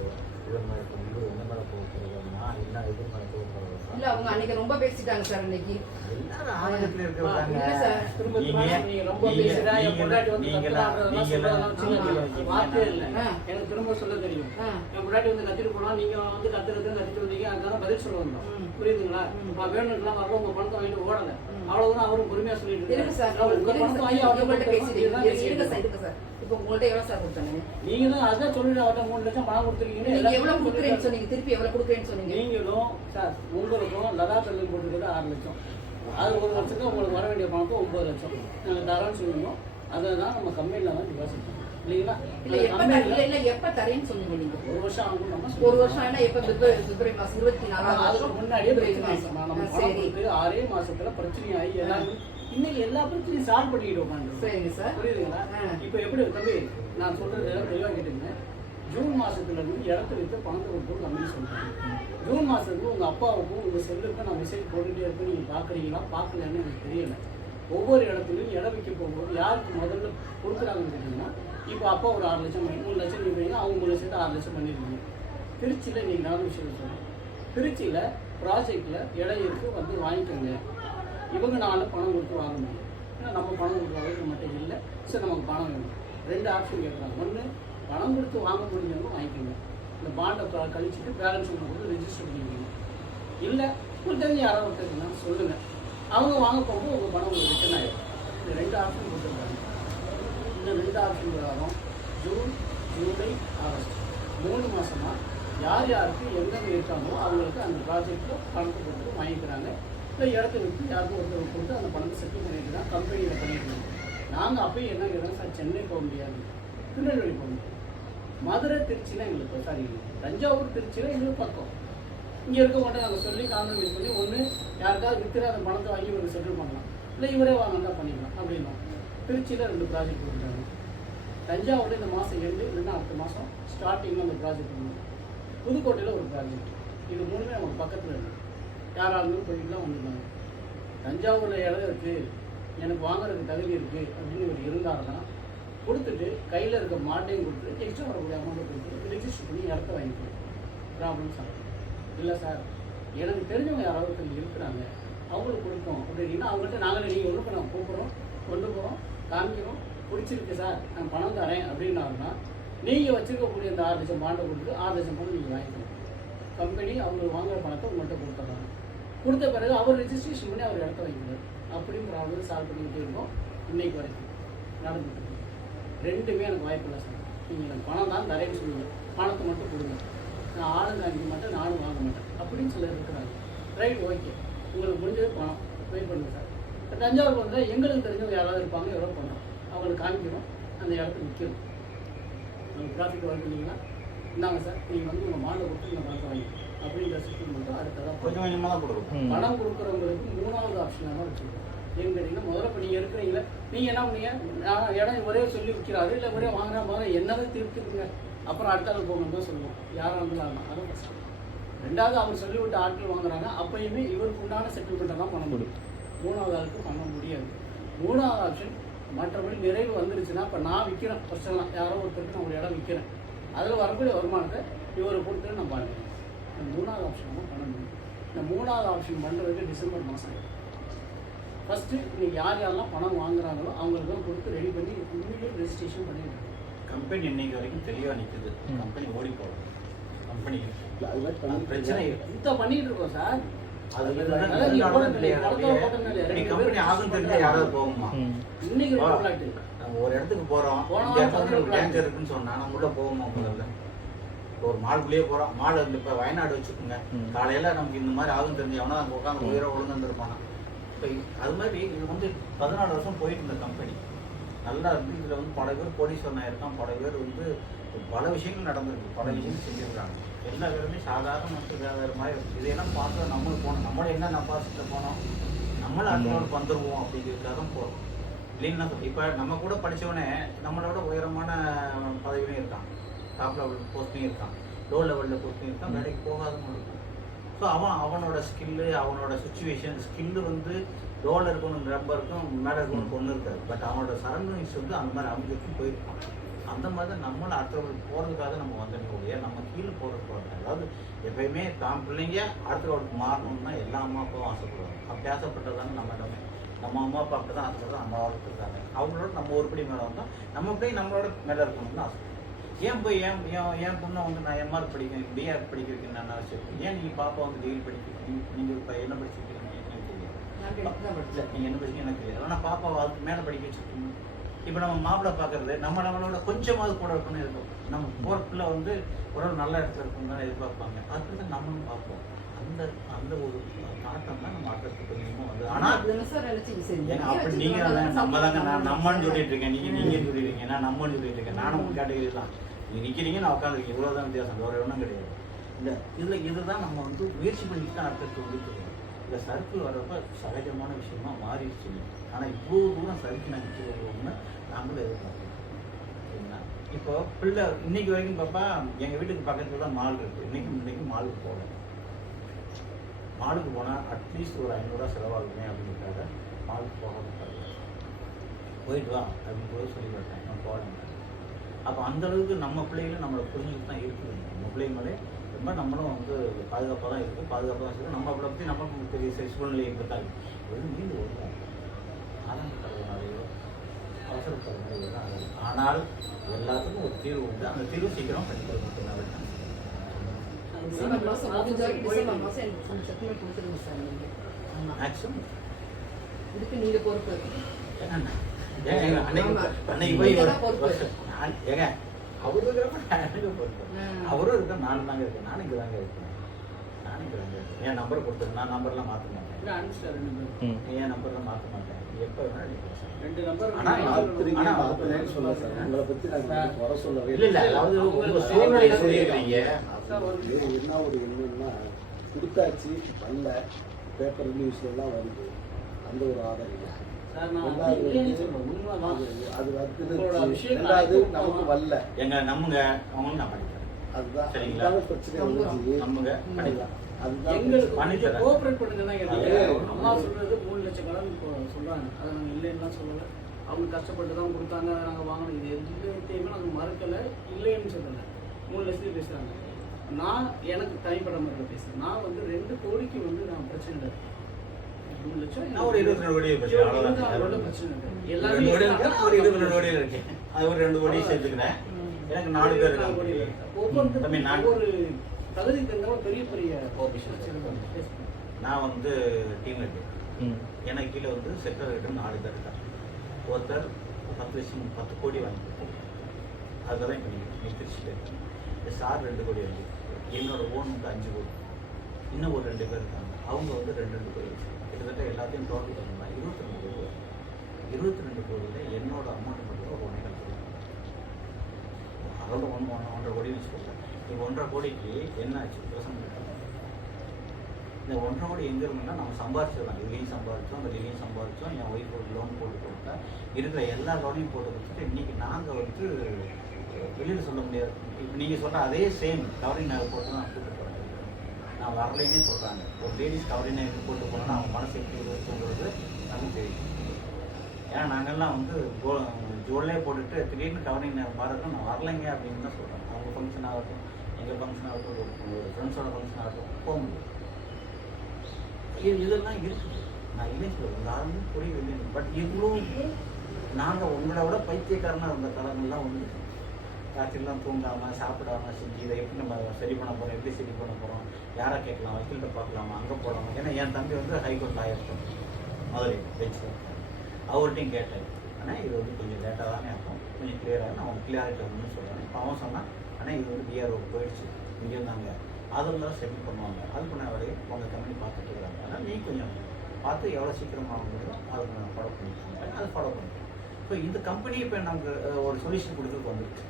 இவர் மேலே இவர் உங்க மேலே போகிறது, நான் என்ன இது மேலே போகிறது. இல்லை அவங்க அன்னைக்கு ரொம்ப பேசிட்டாங்க சார். இன்னைக்கு எல்லாரும் ஆரோக்கியத்தில் இருக்கிறாங்க. இல்லை சார், திரும்ப நீங்க ரொம்ப பேசுறா, என் பொண்டாட்டி வந்து கத்துறான்றதெல்லாம் சொல்றாங்க. வார்த்தை இல்லை, எனக்கு திரும்ப சொல்ல தெரியும். என் பொண்டாட்டி வந்து கத்திட்டு போனா நீங்க வந்து கத்துறது கத்திட்டு வந்தீங்க, அதுக்காக பதில் சொல்ல வந்தோம். புரியுதுங்களா? வேணும்லாம் வரல, உங்க பணத்தை வாங்கிட்டு ஓடல. அவ்வளவுதான். அவரும் பொறுமையா சொல்லிட்டு இருக்காரு. உங்க பணத்தை வாங்கி அவங்கள்ட்ட பேசிட்டு இப்போ உங்கள்ட்ட எவ்வளோ சார் கொடுத்தாங்க? நீங்களும் அதான் சொல்லிட்டு அவர்கிட்ட 3 லட்சம் பணம் கொடுத்துருக்கீங்க. எவ்வளவு கொடுக்குறேன்னு சொன்னீங்க, திருப்பி எவ்வளவு கொடுக்குறேன்னு சொன்னீங்க? நீங்களும் சார் உங்களுக்கும் லதா கல்லு போட்டுக்கிறது 6 லட்சம். அது 1 லட்சத்துக்கு உங்களுக்கு வர வேண்டிய பணத்தை 9 லட்சம் நாங்கள் தரோன்னு சொல்லியிருந்தோம். அதை தான் நம்ம கம்பெனியில் தான் டிபாசிட் பண்ணோம் இல்லைங்களா? இல்லை எப்போ தரேன்னு சொன்னீங்க நீங்கள்? 1 வருஷம் ஆகும். நம்ம 1 வருஷம் ஆனால் எப்போ? பிப்ரவரி மாதம் 24. அதுக்கு முன்னாடியே நம்ம சரி 6 மாசத்துல பிரச்சனையாகி எல்லாரும் இன்னைக்கு எல்லா பிரச்சனையும் சால்வ் பண்ணிக்கிட்டு உட்காந்து. சரிங்க சார், புரியுதுங்களா? இப்போ எப்படி தம்பி நான் சொல்றது தெளிவாக கேட்டுங்க. ஜூன் மாசத்துல இருந்து இடத்த விட்டு பணத்தை கொடுத்து கம்பெனி சொல்றாங்க. ஜூன் மாசத்துக்கு உங்க அப்பாவுக்கும் உங்க செல்லுக்கும் நான் மெசேஜ் போட்டுட்டே இருப்பேன். நீங்க பாக்குறீங்களா பாக்கலன்னு எனக்கு தெரியல. ஒவ்வொரு இடத்துலையும் இடம் விற்க போகும்போது யாருக்கு முதல்ல கொடுக்குறாங்கன்னு கேட்டீங்கன்னா, இப்போ அப்பா ஒரு 6 லட்சம் 3 லட்சம் நீங்க அவங்க 3 லட்சத்தை 6 லட்சம் பண்ணிருக்கீங்க. திருச்சியில நீங்க நல்ல விஷயம் சொல்றேன். திருச்சியில ப்ராஜெக்ட்ல இடம் இருக்கு, வந்து வாங்கிக்கோங்க. இவங்க நாளில் பணம் கொடுத்து வாங்க முடியும். ஏன்னா நம்ம பணம் கொடுத்து வாங்க நம்மகிட்ட இல்லை. சரி நமக்கு பணம் வேணும். 2 ஆப்ஷன் கேட்குறாங்க. ஒன்று பணம் கொடுத்து வாங்க முடிஞ்சவங்க வாங்கிக்கோங்க. இந்த பாண்டை கழிச்சுட்டு பேலன்ஸ் கொடுத்து ரெஜிஸ்டர் பண்ணிக்கோங்க. இல்லை உங்களுக்கு தெரிஞ்சு யாராவது ஒருத்தருக்குன்னா சொல்லுங்கள். அவங்க வாங்க போகும்போது உங்கள் பணம் உங்களுக்கு ரிட்டர்ன் ஆகிடும். இந்த 2 ஆப்ஷன் கொடுத்துருக்காங்க. இந்த 2 ஆப்ஷன் பிரகாரம் ஜூன், ஜூலை, ஆகஸ்ட் 3 மாதமாக யார் யாருக்கு எங்கெங்கே இருக்காங்களோ அவங்களுக்கு அந்த ப்ராஜெக்டில் பணத்தை கொடுத்து வாங்கிக்கிறாங்க. இல்லை இடத்த விட்டு யாருக்கும் ஒருத்தர் கொடுத்து அந்த பணத்தை செட்டில் பண்ணிட்டு தான் கம்பெனியில் பண்ணியிருக்கோம். நாங்கள் அப்பயும் என்ன கேட்டோம் சார், சென்னை போக முடியாது, திருநெல்வேலி போக முடியாது, மதுரை திருச்சியில் எங்களுக்கு சாரி தஞ்சாவூர் திருச்சியில் எங்களுக்கு பக்கம். இங்கே இருக்க மாட்டோம். நாங்கள் சொல்லி காம்ப்ரமைஸ் பண்ணி ஒன்று யாருக்காவது விற்கிற அந்த பணத்தை வாங்கி இவருக்கு செட்டில் பண்ணலாம், இல்லை இவரே வாங்கினா பண்ணிக்கலாம் அப்படின்னா திருச்சியில் 2 ப்ராஜெக்ட் கொடுக்குறாங்க. தஞ்சாவூரில் இந்த மாதம் எண்டு இல்லைன்னா அடுத்த மாதம் ஸ்டார்டிங்கில் அந்த ப்ராஜெக்ட் பண்ணுவோம். புதுக்கோட்டையில் ஒரு ப்ராஜெக்ட். இது 3மே நமக்கு பக்கத்தில் இருக்குது. யாராலும் போயிட்டுலாம் வந்துருந்தாங்க. தஞ்சாவூரில் இடம் இருக்குது, எனக்கு வாங்குறதுக்கு தகுதி இருக்குது அப்படின்னு இவர் இருந்தாருன்னா கொடுத்துட்டு கையில் இருக்க மாட்டையும் கொடுத்து எக்ஸ்ட்ரா வரக்கூடிய அமௌண்ட்டை கொடுத்து ரெஜிஸ்டர் பண்ணி இடத்த வாங்கிக்கணும். ப்ராப்ளம் சார் இல்லை சார், எனக்கு தெரிஞ்சவங்க யாராவது இருக்கிறாங்க அவங்களுக்கு கொடுப்போம் அப்படின்னா அவங்கள்ட்ட நாங்களே நீங்கள் ஒன்று பண்ண கூப்பிட்றோம், கொண்டு போகிறோம், காமிக்கிறோம், பிடிச்சிருக்கு சார் நான் பணம் தரேன் அப்படின்னாருன்னா நீங்கள் வச்சுருக்கக்கூடிய அந்த 6 லட்சம் பாண்டை கொடுத்து 6 லட்சம் பணம் நீங்கள் வாங்கிக்கணும். கம்பெனி அவங்களுக்கு வாங்குற பணத்தை உங்கள்கிட்ட கொடுத்துட்றாங்க. கொடுத்த பிறகு அவர் ரெஜிஸ்ட்ரேஷன் பண்ணி அவர் இடத்த வைக்கிறார். அப்படின்னு ப்ராப்ளம் சால்வ் பண்ணிக்கிட்டே இருக்கோம். இன்னைக்கு வரைக்கும் நடந்துட்டு இருக்கு. 2மே எனக்கு வாய்ப்பு இல்லை சார். நீங்கள் எனக்கு பணம் தான் தரேன்னு சொல்லுங்கள், பணத்தை மட்டும் கொடுங்க, நான் ஆளுங்க அனுப்ப மாட்டேன், நானும் வாங்க மாட்டேன் அப்படின்னு சொல்லி இருக்கிறாங்க. ரைட், ஓகே, உங்களுக்கு முடிஞ்சது பணம் வெயிட் பண்ணுங்க சார். இப்போ தஞ்சாவூர் வந்தால் எங்களுக்கு தெரிஞ்சவங்க யாராவது இருப்பாங்க, எவ்வளோ பண்ணுறோம் அவங்களுக்கு காமிக்கிறோம், அந்த இடத்துல நிற்கிறோம். உங்களுக்கு ப்ராஃபிட் ஒர்க் பண்ணிங்கன்னா இந்தாங்க சார், நீங்கள் வந்து உங்கள் மாண்டை கொடுத்து இந்த பணத்தை வாங்கிக்கணும் அப்படின்ற சிஸ்டம் மட்டும் அடுத்ததாக கொஞ்சம் கொஞ்சமாக தான் கொடுக்கும். பணம் கொடுக்குறவங்களுக்கு 3வது ஆப்ஷனாக தான் வச்சுருக்கோம். ஏன்னு கேட்டீங்கன்னா முதல்ல இப்போ நீங்கள் இருக்கிறீங்களா நீங்கள் என்ன பண்ணீங்க இடம் ஒரே சொல்லி விற்கிறாரு இல்லை ஒரே வாங்குறா முதல்ல என்னதான் தீர்த்துக்குங்க, அப்புறம் அடுத்த ஆள் போகணும் தான் சொல்லுவோம். யாராக இருந்தாலும் அதான் கஷ்டம். ரெண்டாவது அவர் சொல்லிவிட்டு ஆட்கள் வாங்குறாங்க, அப்பயுமே இவருக்கு உண்டான செட்டில்மெண்ட்டை தான் பண்ண முடியும், மூணாவது ஆளுக்கு பண்ண முடியாது. மூணாவது ஆப்ஷன் மற்றபடி நிறைவு வந்துருச்சுன்னா இப்போ நான் விற்கிறேன் ஃபஸ்ட்டெல்லாம் யாரோ ஒருத்தருக்கு நான் ஒரு இடம் விற்கிறேன், அதில் வரக்கூடிய வருமானத்தை இவரை கொடுத்து நான் பண்ணுறேன். இந்த மூணாவது ஆப்ஷன் தான் பண்ண முடியும். இந்த மூணாவது ஆப்ஷன் பண்ணுறதுக்கு டிசம்பர் மாதம் ஃபஸ்ட்டு நீங்கள் யார் யாரெல்லாம் பணம் வாங்குறாங்களோ அவங்களுக்குலாம் கொடுத்து ரெடி பண்ணி இமீடியட் ரெஜிஸ்ட்ரேஷன் பண்ணிடுறாங்க. கம்பெனி இன்னைக்கு வரைக்கும் தெளிவாக நிற்குது. கம்பெனி ஓடி போகலாம். கம்பெனி அது மாதிரி பண்ணி பிரச்சனை இதை பண்ணிட்டு இருக்கோம் சார். அது கம்பெனி ஆகும் தெரிஞ்சா யாராவது போகுமா? இன்னைக்கு நம்ம ஒரு இடத்துக்கு போறோம், இந்த இடத்துல ஒரு டேங்கர் இருக்குன்னு சொன்னா நம்ம உள்ள போவோமா? முதல்ல ஒரு மாலுக்குள்ளேயே போறோம். மால் இப்போ வயநாடு வச்சுக்கோங்க, காலையில நமக்கு இந்த மாதிரி ஆகும் தெரிஞ்சு எவனா அங்கே உட்காந்து உயிரை ஒழுங்குருப்பானா. இப்போ அது மாதிரி இது வந்து 14 வருஷம் போயிட்டு இருந்த கம்பெனி நல்லா இருந்து இதில் வந்து பல பேர் கோடீஸ்வரன் ஆயிருக்கான், பல பேர் வந்து பல விஷயங்கள் நடந்திருக்கு, பல விஷயங்கள் செஞ்சுருக்காங்க. எல்லா பேருமே சாதாரண மக்கள் வேறு மாதிரி இருக்குது. இதையெல்லாம் பார்த்து நம்மளும் போனோம், நம்மளும் என்ன நம்பாசிட்டு போனோம், நம்மளும் அடுத்தவங்களுக்கு வந்துடுவோம் அப்படிங்கிறதுக்காக தான் போகிறோம். இல்லைன்னா இப்போ நம்ம கூட படித்தவனே நம்மளோட உயரமான பதவியும் இருக்கான், டாப் லெவல் போஸ்ட்லையும் இருக்கான், லோ லெவலில் போஸ்ட்லையும் இருக்கான், வேலைக்கு போகாதவங்க இருக்கும். ஸோ அவனோட ஸ்கில்லு, அவனோட சுச்சுவேஷன் ஸ்கில்லு வந்து லோவில் இருக்கணும் ரொம்ப இருக்கும், மேலே இருக்கணும் ஒன்று இருக்காது. பட் அவனோட சரௌண்டிங்ஸ் வந்து அந்த மாதிரி அமைஞ்சிருக்கும் போயிருக்கான். அந்த மாதிரி தான் நம்மளும் அடுத்தவங்களுக்கு போகிறதுக்காக நம்ம வந்துடக்கூடிய நம்ம கீழே போகிறது. அதாவது எப்பயுமே தான் பிள்ளைங்க அடுத்தவங்களுக்கு மாறணும்னா எல்லா அம்மா அப்பாவும் ஆசைப்படுவாங்க. அப்படி ஆசைப்பட்டதாங்க நம்ம இடமே. நம்ம அம்மா அப்பா அப்படி தான் ஆசைப்படுறது, நம்ம வளர்த்துருக்காங்க. அவங்களோட நம்ம ஒருபடி மேலே வந்தால் நம்ம போய் நம்மளோட மேலே இருக்கணும்னு ஆசைப்படுவோம். ஏன் போய் என் பொண்ணை வந்து நான் எம்ஆர் படிக்கிறேன், டிஆர் படிக்க வைக்கணும் நான் ஆசைப்படுறேன். ஏன் நீங்கள் பாப்பா வந்து டிகிரி படிக்க நீங்கள் இப்போ என்ன படிச்சிருக்கீங்க எனக்கு தெரியாது, நீங்கள் என்ன படிச்சீங்க எனக்கு தெரியாது. ஆனால் பாப்பாவை அதுக்கு மேலே படிக்க வச்சுருக்கீங்க. இப்போ நம்ம மாப்பிள்ளை பார்க்குறது நம்மளோட கொஞ்சமாவது கூட இருக்கணும்னு இருக்கும். நம்ம போகிற பிள்ளை வந்து உடல் நல்ல இடத்துல இருக்கணும் தான் எதிர்பார்ப்பாங்க. அதுக்கு தான் நம்மளும் பார்ப்போம். அந்த ஒரு தாட்டம் தான் நம்ம அடுத்த கொஞ்சமாக வந்து. ஆனால் அப்படி நீங்கள் நம்ம தாங்க நான் நம்மன்னு சொல்லிட்டு இருக்கேன், நீங்கள் சொல்லிடுறீங்க, நான் நம்மன்னு சொல்லிட்டு இருக்கேன். நானும் உங்கள் கேட்டகரி தான். நீங்கள் நிற்கிறீங்க, நான் உட்காந்துருக்கேன், இவ்வளோதான் வித்தியாசம், வேறு ஒன்றும் கிடையாது. இந்த இதுதான் நம்ம வந்து முயற்சி பண்ணிட்டு தான் அடுத்தடுத்து வந்துட்டு இருக்கோம். இந்த சர்க்கிள் வர்றப்ப சகஜமான விஷயமா மாறிடுச்சு. ஆனால் இவ்வளோ தூரம் சர்க்கிள் நினைச்சு வருவோம்னு நாங்களும் எதிர்பார்க்கணும். சரிங்களா? இப்போ பிள்ளை இன்னைக்கு வரைக்கும் பாப்பா எங்கள் வீட்டுக்கு பக்கத்தில் தான் மால் இருக்குது. இன்னைக்கு மாலுக்கு போகல. மாலுக்கு போனால் அட்லீஸ்ட் ஒரு 500 ரூபா செலவாகுமே அப்படிங்கிறத மாலுக்கு போகாமல் போயிட்டு வா அப்படின்னு கூட சொல்லி பார்த்தேன். நான் போகிறேன். அப்போ அந்தளவுக்கு நம்ம பிள்ளைகளும் நம்மளை புரிஞ்சுக்கிட்டு தான் இருக்குது. நம்ம பிள்ளைங்களே ரொம்ப நம்மளும் வந்து பாதுகாப்பாக தான் இருக்குது, பாதுகாப்பாக தான் இருக்குது. நம்ம அவளை பற்றி நமக்கு பெரிய சூழ்நிலை இருந்தால் வந்து மீண்டு வருவோம். ஆரம்பப்படுறதுனாலையோ அவசரப்படுறதுனாலையோ தான் ஆகும். ஆனால் எல்லாத்துக்கும் ஒரு தீர்வு உண்டு. அந்த தீர்வு சீக்கிரம் பண்ணி கொடுக்கணும். மேக்ஸிமம் இதுக்கு நீங்க பொறுப்பு. அவரும் இருக்க நானும் தாங்க இருக்கேன். நானும் இங்கே தாங்க இருக்கேன். என் நம்பரை கொடுத்துருங்க. நான் நம்பர்லாம் மாற்ற மாட்டேன். என் நம்பர்லாம் மாற்ற மாட்டேன். எப்போ வேணாலும் நீ பேசலாம். 2 நம்பர். ஆனால் சொல்ல சார், உங்களை பற்றி நாங்கள் குறை சொல்லவே இல்லை. அதாவது உங்கள் சூழ்நிலையை சொல்லிடுறீங்க. என்ன ஒரு என்னன்னா கொடுத்தாச்சு பண்ணல, பேப்பர் நியூஸ்லாம் வருது, அந்த ஒரு ஆதரவு அது நமக்கு வரல. எங்க நம்புங்க, அவங்களும் நான் படிக்கிறேன். அதுதான் சரிங்களா? பிரச்சனை வந்துச்சு. நம்புங்க, பண்ணிக்கலாம். எங்களுக்கு கோஆபரேட் பண்ணுங்க. அம்மா சொல்றது 3 லட்சம் கடன் சொல்றாங்க. அதை நாங்கள் இல்லைன்னா சொல்லலை. அவங்க கஷ்டப்பட்டு தான் கொடுத்தாங்க, அதை நாங்கள் வாங்கணும். இது எதுவுமே நாங்கள் மறுக்கலை, இல்லைன்னு சொல்லலை. 3 லட்சத்துக்கு பேசுகிறாங்க. நான் எனக்கு தனிப்பட்ட முறையில் பேசுகிறேன். நான் வந்து 2 கோடிக்கு வந்து நான் பிரச்சனை இல்லை. 3 லட்சம் நான் ஒரு 22 கோடி பிரச்சனை இல்லை. எல்லாரும் ஒரு 22 கோடி இருக்கேன். அது ஒரு 2 கோடி சேர்த்துக்கிறேன். எனக்கு 4 பேர் இருக்காங்க. ஒவ்வொரு தகுதி தந்த பெரிய பெரிய நான் வந்து டீம் லீடர். எனக்கு கீழே வந்து செக்டர் லீடர் 4 பேர் இருக்காங்க. ஒருத்தர் 10 கோடி வாங்கி அதுதான் இப்போ நீங்கள் திருச்சியில் சார் 2 கோடி வாங்கி, என்னோட ஓன் வந்து 5 கோடி, இன்னும் ஒரு 2 பேர் இருக்காங்க. அவங்க வந்து 2 கோடி வச்சு கிட்டத்தட்ட எல்லாத்தையும் டோட்டல் பண்ணால் 22 கோடி. 22 கோடியில் என்னோட அமௌண்ட் மட்டும் ஒரு 1.5 லட்சம். அதோட 1.5 கோடி வச்சுக்கோங்க. இப்போ 1.5 கோடிக்கு என்ன ஆச்சு? பிரசனம் இந்த 1.5 கோடி எங்கே இருந்தோம்னா நம்ம சம்பாரிச்சிடலாம். இதுலேயும் சம்பாரித்தோம், அந்த லிலையும் சம்பாரித்தோம். என் ஒய்ஃப் ஒரு லோன் போட்டு கொடுத்தா இருக்கிற எல்லா லோனையும் போட்டு கொடுத்துட்டு இன்றைக்கி நாங்கள் வந்து வெளியில் சொல்ல முடியாது. இப்போ நீங்கள் சொல்கிற அதே சேம் கவரிங் நகை போட்டு தான் கூப்பிட்டு போகிறேன். நான் வரலைன்னே சொல்கிறாங்க. ஒரு லேடிஸ் கவரிங் நகை போட்டு போனோன்னா அவங்க மனசு எப்படி இருக்குங்கிறது நமக்கு தெரியும். ஏன்னா நாங்கள்லாம் வந்து ஜுவல்லே போட்டுட்டு திடீர்னு கவரிங் நகை மாறட்டும் நான் வரலைங்க அப்படின்னு தான் சொல்கிறேன். அவங்க ஃபங்க்ஷன் ஆகட்டும், எங்கள் ஃபங்க்ஷன் ஆகட்டும், ஒரு ஃப்ரெண்ட்ஸோட ஃபங்க்ஷன் ஆகட்டும் போக முடியும். இதெல்லாம் இருக்குது. நான் இல்லை சொல்லுவேன், யாருமே புரியவில்லை. பட் இவ்வளோக்கும் நாங்கள் உங்களை விட பைத்தியக்காரனாக இருந்த காலங்கள்லாம் வந்து ராத்திரிலாம் தூங்காமல் சாப்பிடாம செஞ்சு இதை எப்படி நம்ம சரி பண்ண போகிறோம், எப்படி சரி பண்ண போகிறோம், யாரை கேட்கலாம், வக்கீல்கிட்ட பார்க்கலாமா, அங்கே போகலாமா. ஏன்னா என் தம்பி வந்து ஹைகோர்ட் லாயர் முதலே பெஞ்சில் அவர்கிட்டையும் கேட்டேன். ஆனால் இது வந்து கொஞ்சம் லேட்டாக தானே இருக்கும், கொஞ்சம் கிளியராக நான் அவன் கிளியாரிட்டி ஒன்றுன்னு சொல்கிறேன். இப்போ அவன் சொன்னான், ஆனால் இது வந்து டிஆர்ஓ போயிடுச்சு, இங்கே இருந்தாங்க அதில் தான் செட்டில் பண்ணுவாங்க, அது பண்ண வேலையை உங்கள் கம்பெனி பார்த்துட்டு இருக்கிறாங்க. ஆனால் நீ கொஞ்சம் பார்த்து எவ்வளோ சீக்கிரமாக முடியுமோ அதை நான் ஃபாலோ பண்ணிட்டு அதை ஃபாலோ பண்ணிட்டேன். ஸோ இந்த கம்பெனி இப்போ நமக்கு ஒரு சொல்யூஷன் கொடுத்துட்டு வந்துருக்கு.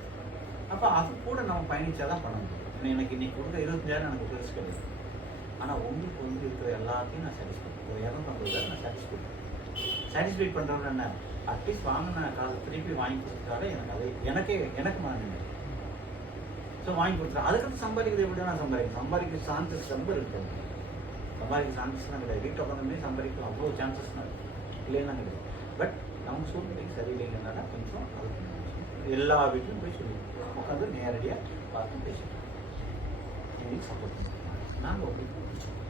அப்போ அது கூட நம்ம பயணிச்சா தான் பண்ண முடியும். ஏன்னா எனக்கு இன்னைக்கு கொடுக்க 25,000 எனக்கு பெருசு கிடையாது. ஆனால் உங்களுக்கு வந்து இருக்கிற எல்லாத்தையும் நான் சாட்டிஸ்ஃபை ஒரு 250,000 நான் சாட்டிஸ்ஃபை பண்ணுறவங்க என்ன அட்லீஸ்ட் வாங்கின காசு திருப்பி வாங்கி கொடுத்தாலே எனக்கு அது எனக்கு மன. ஸோ வாங்கி கொடுத்துறேன். அதுக்கடுத்து சம்பாதிக்கிறது எப்படி நான் சம்பாதிக்க சான்சஸ் ரொம்ப இருக்குது. சம்பாதிக்க சான்சஸ்லாம் கிடையாது. வீட்டில் உட்காந்துமே சம்பாதிக்கலாம் அவ்வளோ சான்சஸ்லாம் இல்லைன்னா கிடையாது. பட் நம்ம சூழ்நிலைக்கு சரியில்லைங்கிறனால கொஞ்சம் அது எல்லா வீட்லையும் போய் சொல்லி உட்காந்து நேரடியாக பார்த்து பேசிட்டோம். எங்களுக்கு சப்போர்ட் பண்ணுறோம். நாங்கள் உங்களுக்கு பிடிச்சோம்.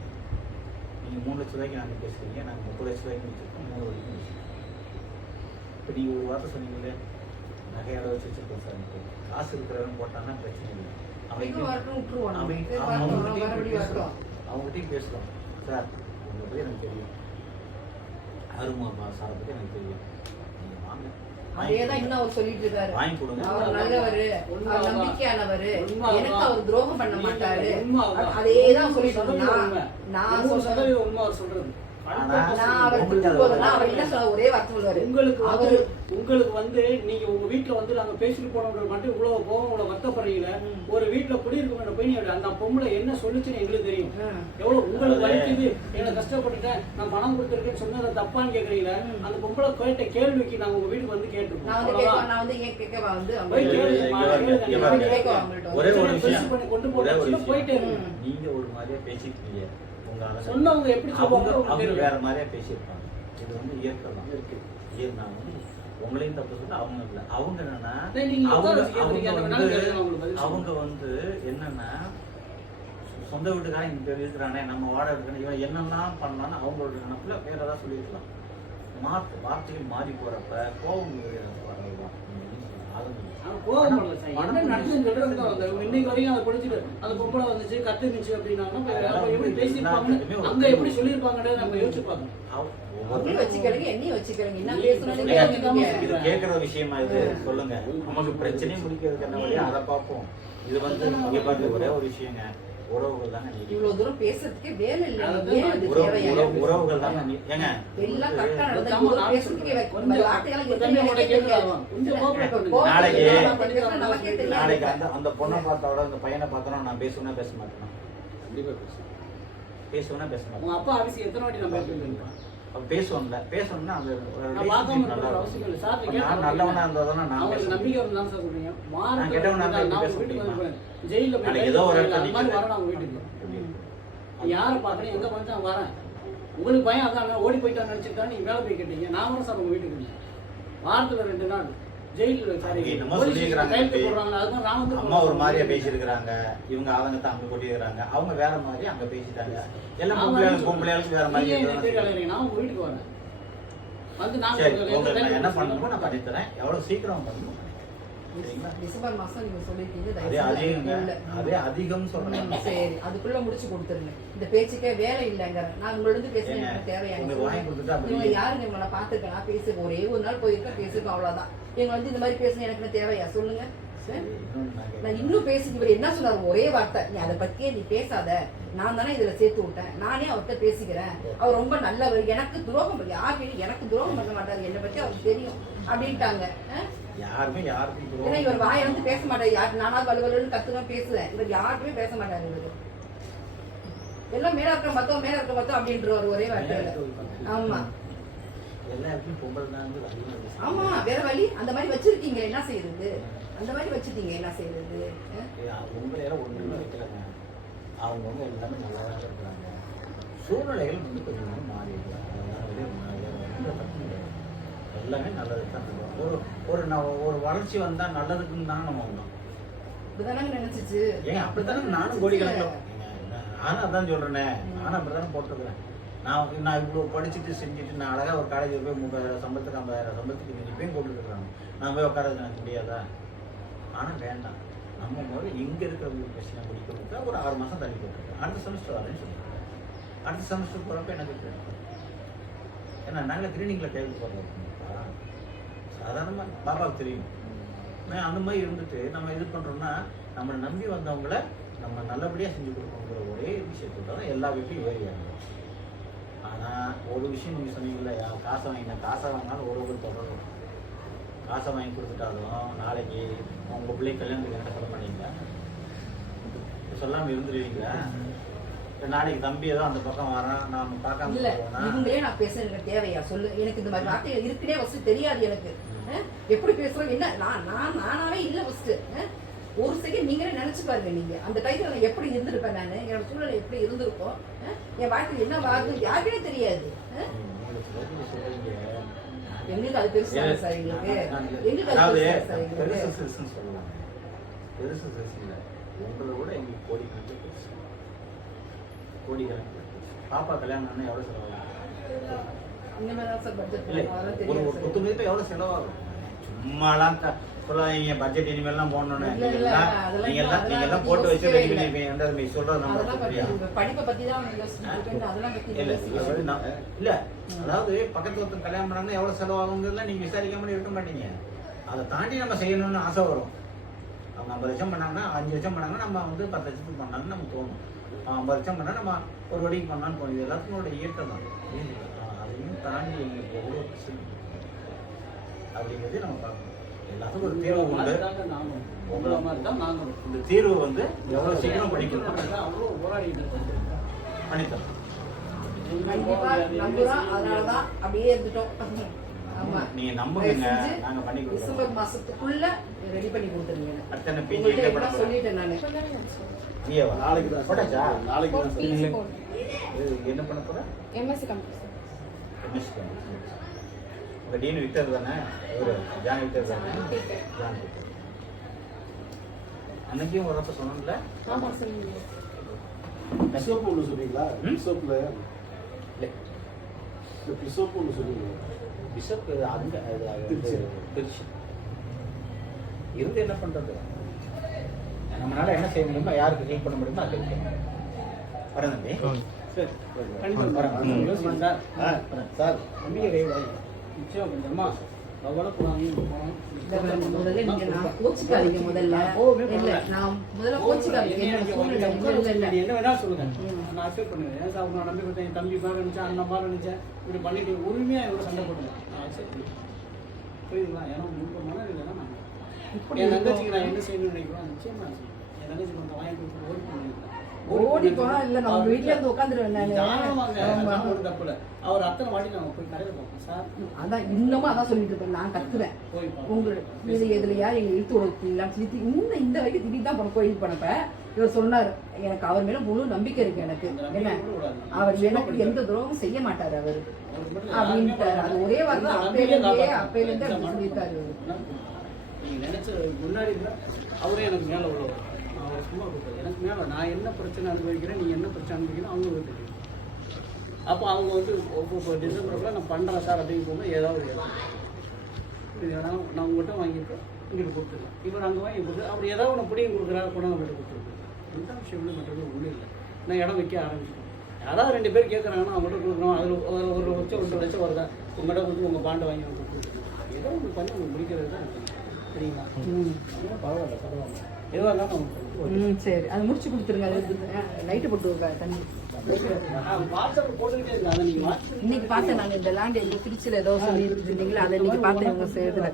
நீங்கள் 3 லட்ச ரூபாய்க்கு நாங்கள் பேசுகிறீங்க, நாங்கள் 30 லட்ச ரூபாய்க்கு வச்சுருக்கோம், 3 வரைக்கும் பேசுகிறோம். இப்போ நீங்கள் ஒரு வார்த்தை சொன்னீங்களே நகையாட வச்சு வச்சுருக்கோம் சார், எனக்கு காசு இருக்கிறவங்க போட்டாங்கன்னா பிரச்சனை இல்லை. அவங்ககிட்டையும் பேசலாம் சார், உங்களை பற்றி எனக்கு தெரியும், அருமா சாரை பற்றி எனக்கு தெரியும், நீங்கள் வாங்க அதேதான் இன்னும் அவர் சொல்லிட்டு இருக்காரு. வாங்கி கொடுங்க, அவர் நல்லவரு, அவர் நம்பிக்கையானவரு, எனக்கு அவர் துரோகம் பண்ண மாட்டாரு. அதேதான் சொல்லிட்டு இருந்தா. நான் சொல்றது நான் அவர் போதுன்னா அவர் என்ன சொல்ல ஒரே வார்த்தை சொல்லுவாரு. உங்களுக்கு வந்து நீங்க உங்க வீட்டுல வந்து நாங்க பேசிட்டு போனவங்க மட்டும் இவ்வளவு கோவம் இவ்வளவு வருத்தப்படுறீங்க. ஒரு வீட்டுல குடியிருக்க போய் அந்த பொம்பளை என்ன சொல்லுச்சுன்னு எங்களுக்கு தெரியும். எவ்வளவு உங்களுக்கு வலிக்குது, என்ன கஷ்டப்பட்டுட்டேன், நான் பணம் கொடுத்துருக்கேன்னு சொன்னதை தப்பான்னு கேக்குறீங்களா? அந்த பொம்பளை கேட்ட கேள்விக்கு நாங்க உங்க வீட்டுக்கு வந்து கேட்டுருக்கோம். கொண்டு போட்டு போயிட்டே நீங்க ஒரு மாதிரியா பேசிக்கிறீங்க. சொன்னவங்க எப்படி அவங்க வேற மாதிரியா பேசியிருப்பாங்க. இது வந்து இயற்கை தான் இருக்கு. நான் வந்து உங்களையும் தப்பு சொல்ல அவங்க இல்லை. அவங்க என்னன்னா அவங்க வந்து என்னன்னா சொந்த வீட்டுக்காரன் இங்க இருக்கிறானே நம்ம வாடகை இருக்கணும் இவன் என்னெல்லாம் பண்ணலான்னு அவங்களோட நினைப்புல வேற ஏதாவது சொல்லியிருக்கலாம். வார்த்தைகள் மாறி போறப்ப கோபம் வரலாம். இன்னைக்கு வரைக்கும் அதை குடிச்சிட்டு அந்த பொம்பளை வந்துச்சு கத்துச்சு அப்படின்னா எப்படி பேசிருப்பாங்க, அங்க எப்படி சொல்லிருப்பாங்க நம்ம யோசிச்சுப்பாங்க. கேக்குற விஷயமா இது சொல்லுங்க. நமக்கு பிரச்சனையும் முடிக்கிறதுக்கு என்ன வழியா அதை பார்ப்போம். இது வந்து இங்க பாருங்க, ஒரே ஒரு விஷயங்க, உறவுகள் தாங்க. இவ்வளவு தூரம் பேசுறதுக்கே வேலை இல்ல. உறவுகள் தாங்க. ஏங்க எல்லாம் கரெக்டா நடந்து பேசுறதுக்கே நாளைக்கு அந்த பொண்ணை பார்த்தோட அந்த பையனை பார்த்தோன்னா நான் பேசுவேன்னா பேச மாட்டேன். கண்டிப்பா பேசுவேன்னா பேச மாட்டேன். உங்க அப்பா ஆபீஸ் எத்தனை வாட்டி நம்ம பேசணும்ல பேசணும்னா அந்த நான் நல்லவனா இருந்தாதானே நான் நம்பிக்கை தான் சார் சொல்றீங்க. நான் கெட்டவனா இருந்தா ஜெயில ஏதோ ஒரு வீட்டுக்கு யாரை பாக்குறேன் எங்க வந்து நான் வரேன். உங்களுக்கு பயம் அதான் ஓடி போயிட்டான்னு நினைச்சிட்டா நீங்க வேலை போய் கேட்டீங்க. நான் வரேன் சார் உங்க வீட்டுக்கு. வாரத்துல 2 நாள் ஜெயில அம்மா ஒரு மாதிரியா பேசிருக்கிறாங்க, இவங்க அவங்க அங்க கொட்டிருக்காங்க, அவங்க வேற மாதிரி அங்க பேசிட்டாங்க. எல்லாம் பொம்பளையாளுக்கு வேற மாதிரி. நான் உங்க வீட்டுக்கு வரேன் வந்து நான் என்ன பண்ணணுமோ நான் பண்ணி தரேன். எவ்வளவு சீக்கிரம் பண்ணணும். டிசம்பர் மாசம் நீங்க சொல்லிருக்கீங்க. அதே அதிகம் சொல்றேன். சரி, அதுக்குள்ள முடிச்சு கொடுத்துருங்க. இந்த பேச்சுக்கே வேலை இல்லைங்கிற நான் உங்களோட பேசுறேன். தேவையான இவங்க யாருங்க, இவங்களை பாத்துக்கலாம், பேசுங்க. ஒரே ஒரு நாள் போயிருக்க பேசுங்க, அவ்வளவுதான். இவங்க வந்து இந்த மாதிரி பேசுங்க எனக்கு தேவையா சொல்லுங்க. நான் இன்னும் பேசுங்க. இவர் என்ன சொன்னாரு, ஒரே வார்த்தை, நீ அதை பத்தியே நீ பேசாத, நான் தானே இதுல சேர்த்து விட்டேன், நானே அவர்கிட்ட பேசிக்கிறேன், அவர் ரொம்ப நல்லவர், எனக்கு துரோகம் யாருமே எனக்கு துரோகம் பண்ண மாட்டாரு, என்னை பத்தி அவருக்கு தெரியும் அப்படின்ட்டாங்க. யாருமே யாருக்கும் ஏன்னா இவர் வாயை வந்து பேச மாட்டாரு. யாரு நானாவது வலுவலுன்னு கத்துதான் பேசுவேன், இவர் யாருக்குமே பேச மாட்டாரு. இவரு எல்லாம் மேல இருக்க மத்தம் அப்படின்ட்டு ஒரே வார்த்தையில. ஆமா எல்லா இடத்துலையும் பொம்பளை தான் வந்து அதிகமாக ஆமா, வேற வழி. அந்த மாதிரி வச்சிருக்கீங்க, என்ன செய்யறது? அந்த மாதிரி வச்சுட்டீங்க, என்ன செய்யறது? உங்களையெல்லாம் ஒன்றுமே வைக்கலங்க. அவங்க வந்து எல்லாமே நல்லா தான் இருக்கிறாங்க. சூழ்நிலைகள் வந்து கொஞ்சம் கொஞ்சம் மாறி இருக்கிறாங்க. தப்பு கிடையாது. எல்லாமே நல்லது தான். ஒரு வளர்ச்சி வந்தால் நல்லதுக்குன்னு தான் நம்ம வந்தோம். இப்படிதானங்க நினைச்சிச்சு. ஏன் அப்படித்தானே நானும் கோடிக்கணக்கில் நானும் அதான் சொல்கிறேனே. நானும் அப்படி தானே போட்டிருக்கிறேன். நான் இவ்வளோ படிச்சுட்டு செஞ்சுட்டு நான் அழகாக ஒரு காலேஜில் போய் 30,000 சம்பளத்துக்கு 50,000 சம்பளத்துக்கு நீங்கள் இப்பயும் போட்டுருக்குறாங்க. நான் போய் உட்காரது எனக்கு முடியாதா? ஆனால் வேண்டாம், நம்ம முதல்ல இங்கே இருக்கிற பிரச்சனை முடிக்கிறதுக்கு ஒரு 6 மாதம் தள்ளி போட்டுருக்கேன். அடுத்த செமஸ்டர் வரேன்னு சொல்லியிருக்கேன். அடுத்த செமஸ்டர் போகிறப்ப எனக்கு ஏன்னா நாங்கள் கிளீனிங்கில் கேள்வி போடுறோம்ப்பா. சாதாரணமாக பாபாவுக்கு தெரியும். அந்த மாதிரி இருந்துட்டு நம்ம இது பண்ணுறோம்னா நம்மளை நம்பி வந்தவங்களை நம்ம நல்லபடியாக செஞ்சு கொடுக்கணுங்கிற ஒரே விஷயத்துல தான் எல்லா வீட்லையும் ஏறியாங்க. ஆனால் ஒரு விஷயம் நீங்கள் சொன்னீங்கல்ல, காசை வாங்கினாலும் ஒரு தொடரும். காசை வாங்கி கொடுத்துட்டாலும் நாளைக்கு உங்கள் பிள்ளைங்க கல்யாணத்துக்கு என்ன சொல்ல மாட்டீங்களா? சொல்லாமல் இருந்துருவீங்களா? நாளைக்கு தம்பி ஏதோ அந்த பக்கம் வரான், நாம பார்க்காம இல்ல இவங்களே நான் பேச எனக்கு தேவையா சொல்லு. எனக்கு இந்த மாதிரி வார்த்தை இருக்குன்னே ஃபர்ஸ்ட் தெரியாது எனக்கு. எப்படி பேசுறோம் என்ன நானாவே இல்ல ஃபர்ஸ்ட். ஒரு செகண்ட் நீங்களே நினைச்சு பாருங்க. நீங்க அந்த டைத்துல நான் எப்படி இருந்திருப்பேன், நான் என்னோட சூழலை எப்படி இருந்திருக்கும், என் வாழ்க்கை என்ன ஆகுது யாருக்கே தெரியாது. எங்களுக்கு அது பெருசா சார். எங்களுக்கு அது சொல்லலாம். பெருசு இல்லை, உங்களை விட எங்களுக்கு கோடிக்கணக்கில் பெருசு. கோடிக்கணக்கில் பாப்பா கல்யாணம் எவ்வளோ செலவாகும்? ஒரு குத்துமதிப்பு எவ்வளோ செலவாகும்? சும்மாலாம் சொல்லாதீங்க. பட்ஜெட் இனிமேல்லாம் போடணும்னு நீங்க எல்லாம் போட்டு வச்சு ரெடி பண்ணிருப்பீங்க. சொல்றது நம்ம படிப்பை பத்தி தான் இல்ல, அதாவது பக்கத்துல ஒருத்தர் கல்யாணம் பண்ணாங்கன்னா எவ்வளவு செலவாகுங்கிறதுல நீங்க விசாரிக்காம இருக்க மாட்டீங்க. அதை தாண்டி நம்ம செய்யணும்னு ஆசை வரும். அவங்க 50 லட்சம் பண்ணாங்கன்னா 5 லட்சம் பண்ணாங்கன்னா நம்ம வந்து 10 லட்சத்துக்கு பண்ணாங்கன்னு நமக்கு தோணும். 50 லட்சம் பண்ணா நம்ம ஒரு வடிக்கு பண்ணான்னு தோணும். இது எல்லாத்துக்கும் இயக்கம் தான். அதையும் தாண்டி எங்களுக்கு எவ்வளோ அப்படிங்கிறது நம்ம பார்க்கணும். எல்லாத்துக்கும் ஒரு தீர்வு உண்டு. உங்களை மாதிரி தான் நாங்களும். இந்த தீர்வு வந்து எவ்வளவு சீக்கிரம் படிக்கணும் அவ்வளோ போராடிட்டு பண்ணித்தரோம். அதனாலதான் அப்படியே இருந்துட்டோம். ஆமா, நீங்க நம்புங்க, நாங்க பண்ணி கொடுக்கிறோம். டிசம்பர் மாசத்துக்குள்ள ரெடி பண்ணி கொடுத்துருங்க. அடுத்த பிஜி பண்ண சொல்லிட்டேன் நானு. நீயே நாளைக்கு தான் போட்டாச்சா? நாளைக்கு தான் பிஜி என்ன பண்ண போற? MSc computer. MSc computer. உங்க டீன் விக்டர் தானே? ஒரு ஜான் விக்டர் தானே? John Victor. அன்னைக்கும் ஒரு அப்ப சொன்னோம்ல. ஆமா சொல்லுங்க. பிசோப் ஒன்று சொன்னீங்களா? பிசோப்ல இல்லை, பிசோப் ஒன்று சொன்னீங்க. பிஷப் அங்க திருச்சி இருந்து என்ன பண்றது? நம்மளால என்ன செய்ய முடியுமோ, யாருக்கு ஹெல்ப் பண்ண முடியுமோ அது வரேன் தம்பி. சார் நம்பிக்கை கைவிடாது. நிச்சயம் கொஞ்சமா முதல்ல நீங்க நான் கோச்சிக்காதீங்க. முதல்ல இல்ல, நான் முதல்ல கோச்சிக்காதீங்க. என்னோட சூழ்நிலை என்ன வேணா சொல்லுங்க, நான் அக்செப்ட் பண்ணுவேன். ஏன் சார் நான் நம்பி கொடுத்தேன், என் தம்பி பாரு நினைச்சேன், அண்ணன் பாரு நினைச்சேன், இப்படி பண்ணிட்டு உரிமையா இவ்வளோ சண்டை போடுவேன். நான் அக்செப்ட் பண்ணுவேன். புரியுதுங்களா? ஏன்னா உங்களுக்கு மன இல்லைன்னா நான் என் தங்கச்சிக்கு நான் என்ன செய்யணும்னு நினைக்கிறோம் நிச்சயமா நான் செய்வேன். என் தங்கச்சிக்கு வந்து வாங்கி கொடுத்து ஓடி பண்ணிருக்கேன். ஓடி போனா இல்ல, நம்ம வீட்டுல இருந்து உட்காந்துருவேன். ஒரு தப்புல அவர் அத்தனை வாட்டி நாங்க போய் கடையில பார்ப்போம் சார். அதான் இன்னமும் அதான் சொல்லிட்டு இருப்பேன். நான் கத்துவேன் போய் உங்களுக்கு இது எதுலையா எங்க இழுத்து உழைக்கலாம் சொல்லி இந்த வரைக்கும் திடீர் தான் கோயில் பண்ணப்ப இவர் சொன்னாரு. எனக்கு அவர் மேல முழு நம்பிக்கை இருக்கு. எனக்கு என்ன, அவர் எனக்கு எந்த துரோகமும் செய்ய மாட்டாரு அவரு அப்படின்ட்டாரு. அது ஒரே வாரம் அப்பையில இருந்து அப்படி சொல்லிட்டாரு. நீங்க நினைச்ச முன்னாடி அவரே எனக்கு மேல உள்ளவர். அவர் சும்மா கொடுத்தாரு எனக்கு மேல. நான் என்ன பிரச்சனை அனுபவிக்கிறேன், நீங்க என்ன பிரச்சனை அனுபவிக்கிறேன் அவங்களுக்கு தெரியும். அப்போ அவங்க வந்து டிசம்பருக்குள்ள நான் பண்ணுறேன் சார் அப்படின்னு போகும்போது ஏதாவது நான் உங்கள்கிட்ட வாங்கிட்டு இங்கிட்டு கொடுத்துருக்கேன். இவர் அங்கே வாங்கி கொடுத்து அவர் ஏதாவது ஒன்று பிடிங்க கொடுக்குறாரு கூட நம்மகிட்ட கொடுத்துருக்கேன். எந்த விஷயம் பண்ணுறது ஒன்றும் இல்லை. நான் இடம் வைக்க ஆரம்பிச்சிட்டேன். யாராவது 2 பேர் கேட்குறாங்கன்னா அவங்கள்ட்ட கொடுக்குறோம். அதில் ஒரு லட்சம் 2 லட்சம் வருதா, உங்கள்கிட்ட கொடுத்து உங்கள் பாண்டை வாங்கி அவங்க கொடுத்துருக்கேன். ஏதோ ஒன்று பண்ணி உங்களுக்கு முடிக்கிறது தான் சரிங்களா? பரவாயில்ல எதுவாக இருந்தாலும் சரி, அதை முடிச்சு கொடுத்துருங்க. நைட்டு போட்டு தண்ணி போட்டுக்கிட்டே இருக்காங்க. நீங்கள் இன்னைக்கு பார்த்தேன் நாங்கள் இந்த லேண்ட் எங்கள் திருச்சியில் ஏதோ சொல்லி இருந்தீங்களா, அதை இன்னைக்கு பார்த்தேன் உங்கள் சேர்த்துல.